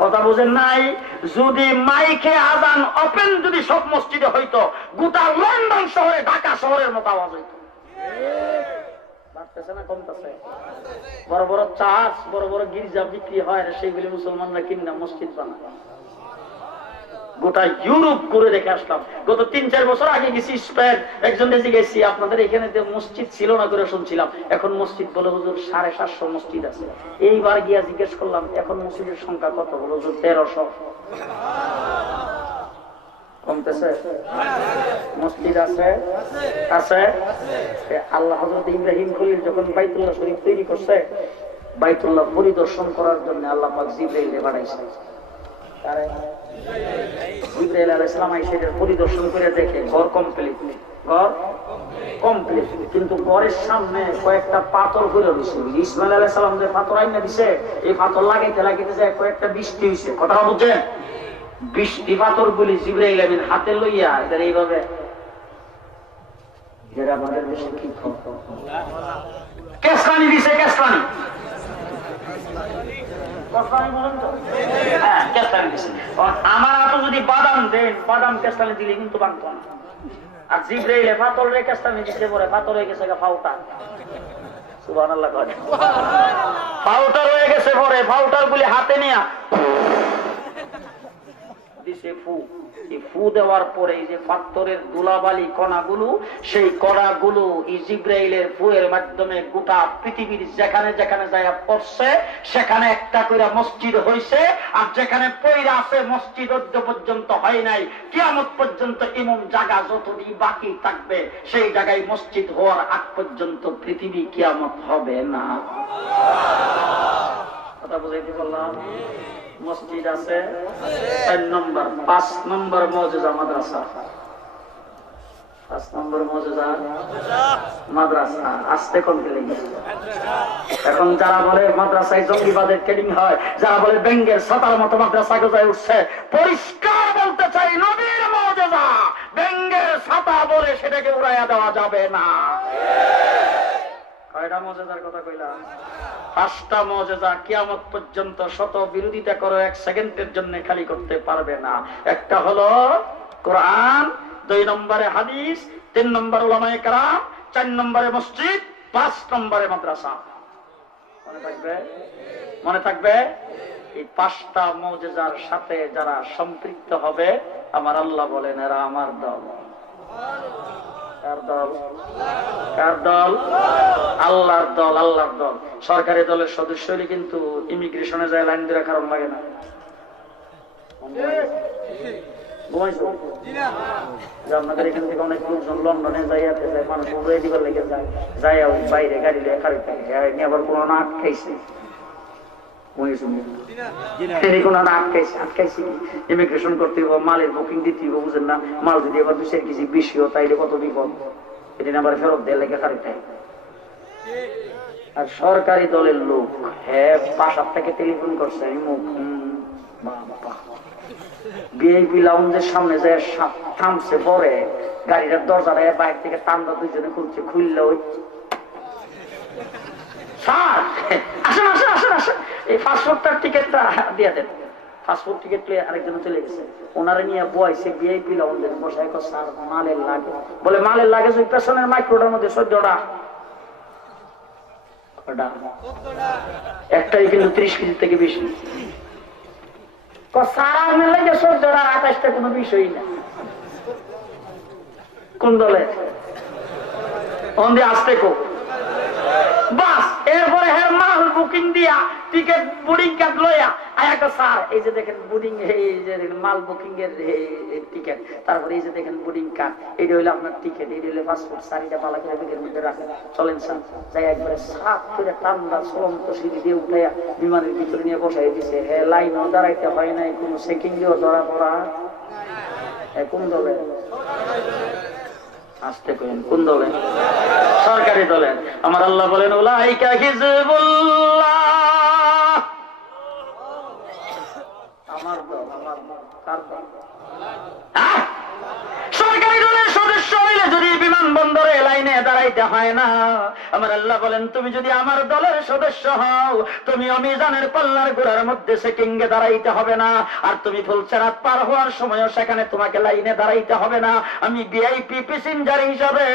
কথা বুঝেন নাই? যদি মাইকে আযান ওপেন যদি সব মসজিদে হইতো, গোটা লন্ডন শহরে ঢাকা শহরের মতো আওয়াজ হইতো। বাড়তেছে না কমতেছে? বড় বড় চার্চ, বড় বড় গির্জা বিক্রি হয়, সেইগুলি মুসলমানরা কিনা মসজিদ বানায়। গোটা ইউরোপ ঘুরে দেখে আসলাম। গত 3-4 বছর আগে গেছি স্পেন, একজন গেছি, আপনাদের এখানে মসজিদ ছিল না করে শুনছিলাম, এখন মসজিদ বলে হুজুর 750 মসজিদ আছে। এইবার গিয়া জিজ্ঞেস করলাম এখন মসজিদের সংখ্যা কত, বলে হুজুর 1300। কমতেছে? মসজিদ আছে আছে। আল্লাহ হযরত ইব্রাহিম খলিল যখন বাইতুল্লাহ শরীফ তৈরি করছে, বাইতুল্লাহ পরিদর্শন করার জন্য আল্লাহ পাক জিবরাইলকে পাঠাইছেন। জিবরাইল আলাইহিস সালাম এসে পরিদর্শন করে দেখে ঘর কমপ্লিট, ঘর কমপ্লিট, কিন্তু ঘরের সামনে কয়েকটা পাথর ঘুরে রয়েছে। ইসমাইল আলাইহিস সালাম যে পাথর আইনা দিছে, এই পাথর লাগাইতে লাগাইতে যায় কয়েকটা বৃষ্টি হয়েছে। কথা বুঝছেন? বৃষ্টি পাথর গুলি জিবরাইল আমিন হাতে লইয়া এদের এইভাবে, যেটা আমাদের দেশে কি কেসরানি দিছে, কেসরানি আমার হাতে যদি বাদাম দেন, বাদাম কেসটানে দিলে কিন্তু বাঁধত না। আর জিবরাইলে পাথর রে কেসটানে দিতে পরে পাথর হয়ে গেছে ফাউটা। সুবহানাল্লাহ কয়, ফাউটার হয়ে গেছে পরে, ফাউটার গুলি হাতে নিয়ে দিছে ফু। এই ফু দেওয়ার পরে এই যে পাথরের ধুলাবালি কণাগুলো, সেই কণাগুলো জিবরাইলের ফুয়ের মাধ্যমে গোটা পৃথিবীর যেখানে যেখানে যায় পড়ছে, সেখানে একটা করে মসজিদ হয়েছে। আর যেখানে পয়রা আছে মসজিদ পর্যন্ত হয় নাই, কিয়ামত পর্যন্ত এমন জায়গা যতদিন বাকি থাকবে, সেই জায়গায় মসজিদ হওয়ার আগ পর্যন্ত পৃথিবী কিয়ামত হবে না। কথা বুঝাইতে বললাম? মসজিদ আছে 4 নম্বর। 5 নম্বর মুজিজা মাদ্রাসা। 5 নম্বর মুজিজা মাদ্রাসা। আসতে কোন দিলে এখন যারা বলে মাদ্রাসায় জঙ্গিবাদের ট্রেনিং হয়, যারা বলে ব্যাঙ্গের ছাতার মতো মাদ্রাসা গজায় উঠছে, পরিষ্কার বলতে চাই নবীর মুজিজা ব্যাঙ্গের ছাতা বলে সেটাকে উড়াইয়া দেওয়া যাবে না। কয়টা মুজিজার কথা কইলাম? 5টা মুজিজা কিয়ামত পর্যন্ত শত বিরোধিতা করো 1 সেকেন্ডের জন্য খালি করতে পারবে না। একটা হলো কোরআন, 2 নম্বরে হাদিস, 3 নম্বরে উলামায়ে কেরাম, 4 নম্বরে মসজিদ, 5 নম্বরে মাদ্রাসা। মনে থাকবে? মনে থাকবে? এই 5টা মুজিজার সাথে যারা সম্পৃক্ত হবে, আমার আল্লাহ বলেন এরা আমার দল। কার দল? কার দল? আল্লাহর দল। আল্লাহর দল। সরকারি দলের সদস্য হলে কিন্তু ইমিগ্রেশনে যায় লাইন ধরে কারণ লাগে না। আপনাদের এখান থেকে অনেক লোকজন লন্ডনে যাইয়াতে যায়, মানুষ উড়ে দিবার লেগে যায়, যাই বাইরে গাড়ি লিয়ে খালি থাকে, আবার কোনো না আটকাইছে, ইমিগ্রেশন করতে হবে, মালের বুকিং দিতে হবে, বুঝেন না? মাল যদি এবার 2 কেজি বেশি হয় তাইলে কত বিপদ, এটি আবার ফেরত দেয় লেগে খালি থাকে। আর সরকারি দলের লোক, হ্যাঁ বাসার থেকে টেলিফোন করছে, বিআইপি লাউঞ্জের সামনে যে থামছে, পরে গাড়িটার দরজাটা বাইরে থেকে টান্দা 2 জনে খুলছে, খুললে ওই স্যার আসেন আসেন আসেন আসেন, এই পাসপোর্টটার টিকিটটা দিয়ে দেন। পাসপোর্ট টিকিট পেয়ে আরেকজন চলে গেছে, ওনারা নিয়ে বয়সে ভিআইপি লাউন্ডে বসায়, স্যার মালের লাগে, বলে মালের লাগে ওই পেছনের মাইক্রোটার মধ্যে 14টা, একটাই কিন্তু 30 কেজি থেকে বেশি। সারা মেলে যে 14টা 28টা কোনো বিষয়ই না। কোন দলে আসতে কো বাস, এরপরে হের মাল বুকিং দিয়া টিকিট বোর্ডিং কার্ড লইয়া আয়াকা স্যার এই যে দেখেন বোর্ডিং, এই যে মাল বুকিং এর টিকিট, তারপরে এই যে দেখেন বোর্ডিং কার্ড, এটা হইলো আপনার টিকিট, এটা হইলো পাসপোর্ট, স্যার এটা পালা করে ব্যাগের মধ্যে রাখেন, চলেন স্যার। যাই একবারে সাত করে টান্ডা চলন্ত সিঁড়ি দিয়ে উঠাইয়া বিমানের ভিতরে নিয়ে বসাই দিছে। হ্যাঁ লাইনও দাঁড়াইতে হয় নাই, কোনো চেকিং দিয়েও ধরা পড়া। কোন দলে আসতে করেন, কোন দলে? সরকারি দলে। আমার আল্লাহ বলেন উলাইকা হিজবুল্লাহ, আমার দল, আমার দল, কার দল? সরকারি দলের সদস্য হইলে যদি বিমানবন্দরে লাইনে দাঁড়াইতে হয় না, আমার আল্লাহ বলেন তুমি যদি আমার দলের সদস্য হও, তুমি অমিজানের পাল্লার গোড়ার মধ্যে চেকিংয়ে দাঁড়াইতে হবে না, আর তুমি ফুলসেরাত পার হওয়ার সময়ও সেখানে তোমাকে লাইনে দাঁড়াইতে হবে না। আমি ভিআইপি প্যাসেঞ্জার হিসাবে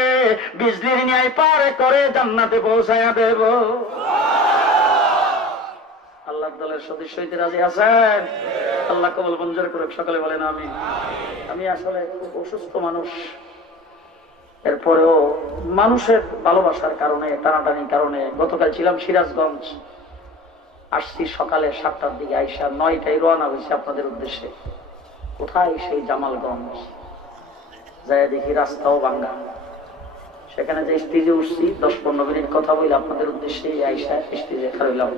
বিজলির ন্যায় পার করে জান্নাতে পৌঁছায়া দেব। আল্লাহর দলের সদস্য হইতে রাজি আছেন? আল্লাহ কবুল মঞ্জুর করুক, সকলে বলেন আমিন। আমি আসলে খুব অসুস্থ মানুষ, এরপরেও মানুষের ভালোবাসার কারণে, টানাটানির কারণে গতকাল ছিলাম সিরাজগঞ্জ, আসছি সকালে 7টার দিকে, আইসা 9টায় রওনা হয়েছে আপনাদের উদ্দেশ্যে। কোথায় সেই জামালগঞ্জ, যাই দেখি রাস্তাও ভাঙ্গা। সেখানে যে স্টেজে উঠছি 10-15 মিনিট কথা বলে আপনাদের উদ্দেশ্যে আইসা স্টেজে খাইলাম,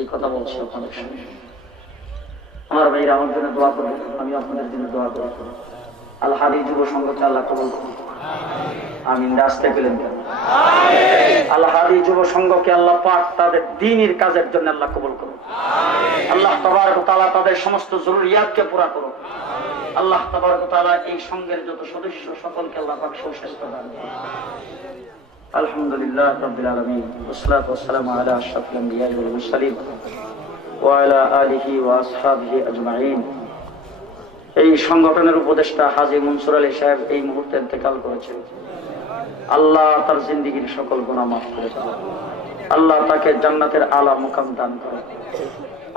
এই কথা বলছি আপনাদের সঙ্গে। আমার ভাইরা আমার জন্য দোয়া করবেন, আমি আপনাদের জন্য দোয়া করব। আল হাদি যুব সংঘকে আল্লাহ কবুল করুন, আমিন। রাস্তায় পেলেন কেন? আল হাদি যুব সংঘকে আল্লাহ পাক তাদের দ্বীনের কাজের জন্য আল্লাহ কবুল করুন। আল্লাহ তাবারক ওয়া তাআলা তাদের সমস্ত জরুরিয়াতকে পুরা করুন। আল্লাহ তাবারক ওয়া তাআলা এই সংঘের যত সদস্য সকলকে আল্লাহ পাক সুস্বাস্থ্য দান করুন। আলহামদুলিল্লাহ রাব্বিল আলামিন, ওয়াসসালাতু ওয়াসসালামু আলা আশরাফিল আমবিয়া ওয়াল মুরসালিন ওয়া আলা আলিহি ওয়া আসহাবিহি আজমাইন। এই সংগঠনের উপদেষ্টা হাজী মনসুর আলী সাহেব এই মুহূর্তে ইন্তেকাল করেছেন। আল্লাহ তার জিন্দেগীর সকল গুনাহ মাফ করে দেন, আল্লাহ তাকে জান্নাতের আলা মুকাম দান করেন।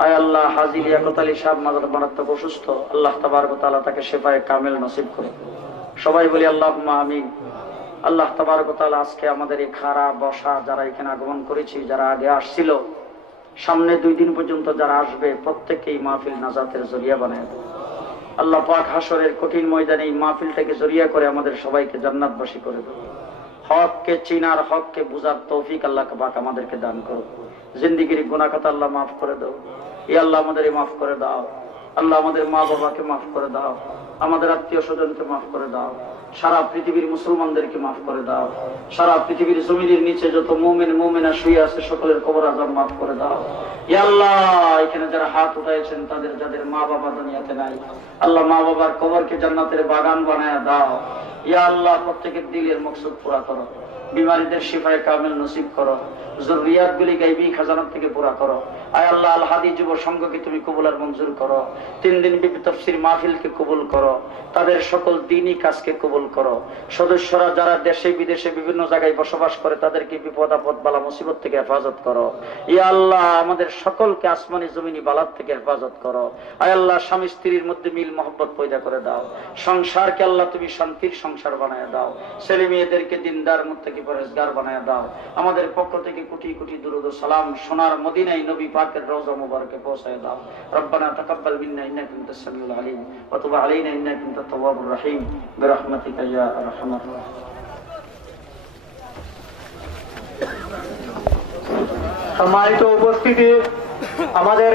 আয় আল্লাহ, হাজী লিয়াকত আলী সাহেব মারাত্মক অসুস্থ, আল্লাহ তাবারক ওয়া তাআলা তাকে শিফায়ে কামিল নসিব করুন। সবাই বলি আল্লাহুম্মা আমিন। আল্লাহ তাবারক ওয়া তাআলা আজকে আমাদের এই খাড়া বসা যারা এখানে আগমন করেছি, যারা আগে আসছিল, সামনে 2 দিন পর্যন্ত যারা আসবে, প্রত্যেককেই মাহফিল নাজাতের জরিয়া বানায় দেন। আল্লাহ পাক হাসরের কঠিন ময়দানে এই মাহফিলটাকে জরিয়া করে আমাদের সবাইকে জান্নাতবাসী করে দেন। হককে চিনার, হককে বুঝার তৌফিক আল্লাহ পাক আমাদেরকে দান করো। জিন্দেগীর গুনাহ খাতা আল্লাহ মাফ করে দাও। এই আল্লাহ আমাদের মাফ করে দাও। আল্লাহ আমাদের মা বাবাকে মাফ করে দাও, আমাদের আত্মীয় স্বজনকে মাফ করে দাও, সারা পৃথিবীর মুসলমানদেরকে মাফ করে দাও, সারা পৃথিবীর জমিনের নিচে যত মুমিন মুমিনা শুয়ে আছে সকলের কবর আযাব মাফ করে দাও। ইয়া আল্লাহ, এখানে যারা হাত উঠাইছেন তাদের যাদের মা বাবা দুনিয়াতে নাই, আল্লাহ মা বাবার কবরকে জান্নাতের বাগান বানায়া দাও। ইয়া আল্লাহ, প্রত্যেকের দিলের মকসুদ পুরা করো, বিমারীদের শিফায়ে কামিল নসিব করো, যুররিয়াত গুলি গায়বী খাজানা থেকে পুরা করো। আয় আল্লাহ, আল হাদি যুব সংঘকে তুমি কবুল আর মঞ্জুর করো। 3 দিন ব্যাপী তাফসীর মাহফিলকে কবুল করো, তাদের সকল দ্বীনি কাজকে কবুল করো। সদস্যরা যারা দেশে বিদেশে বিভিন্ন জায়গায় বসবাস করে তাদেরকে বিপদ আপদ বালা মুসিবত থেকে হেফাজত করো। ইয়া আল্লাহ, আমাদের সকলকে আসমানি জমিনি বালাত থেকে হেফাজত করো। আয় আল্লাহ, স্বামী স্ত্রীর মধ্যে মিল মহব্বত পয়দা করে দাও। সংসারকে আল্লাহ তুমি শান্তির সংসার বানায় দাও। ছেলে মেয়েদেরকে দিনদার মুত্তাকি পরহেজগার বানায় দাও। আমাদের পক্ষ থেকে কোটি কোটি দুরূদ ও সালাম সোনার মদিনায় নবী পাকের রওজা মুবারকে পৌঁছায় দাও। রব্বানা তাকাব্বাল মিন্না ইন্নাকা আনতাস সামিউল আলিম ওয়া তুব আলাইনা ইন্নাকা আনতাত তাওয়াবুর রহিম বিরহমাতিকা ইয়া আরহামার রাহিমিন। সম্মানিত উপস্থিতি, আমাদের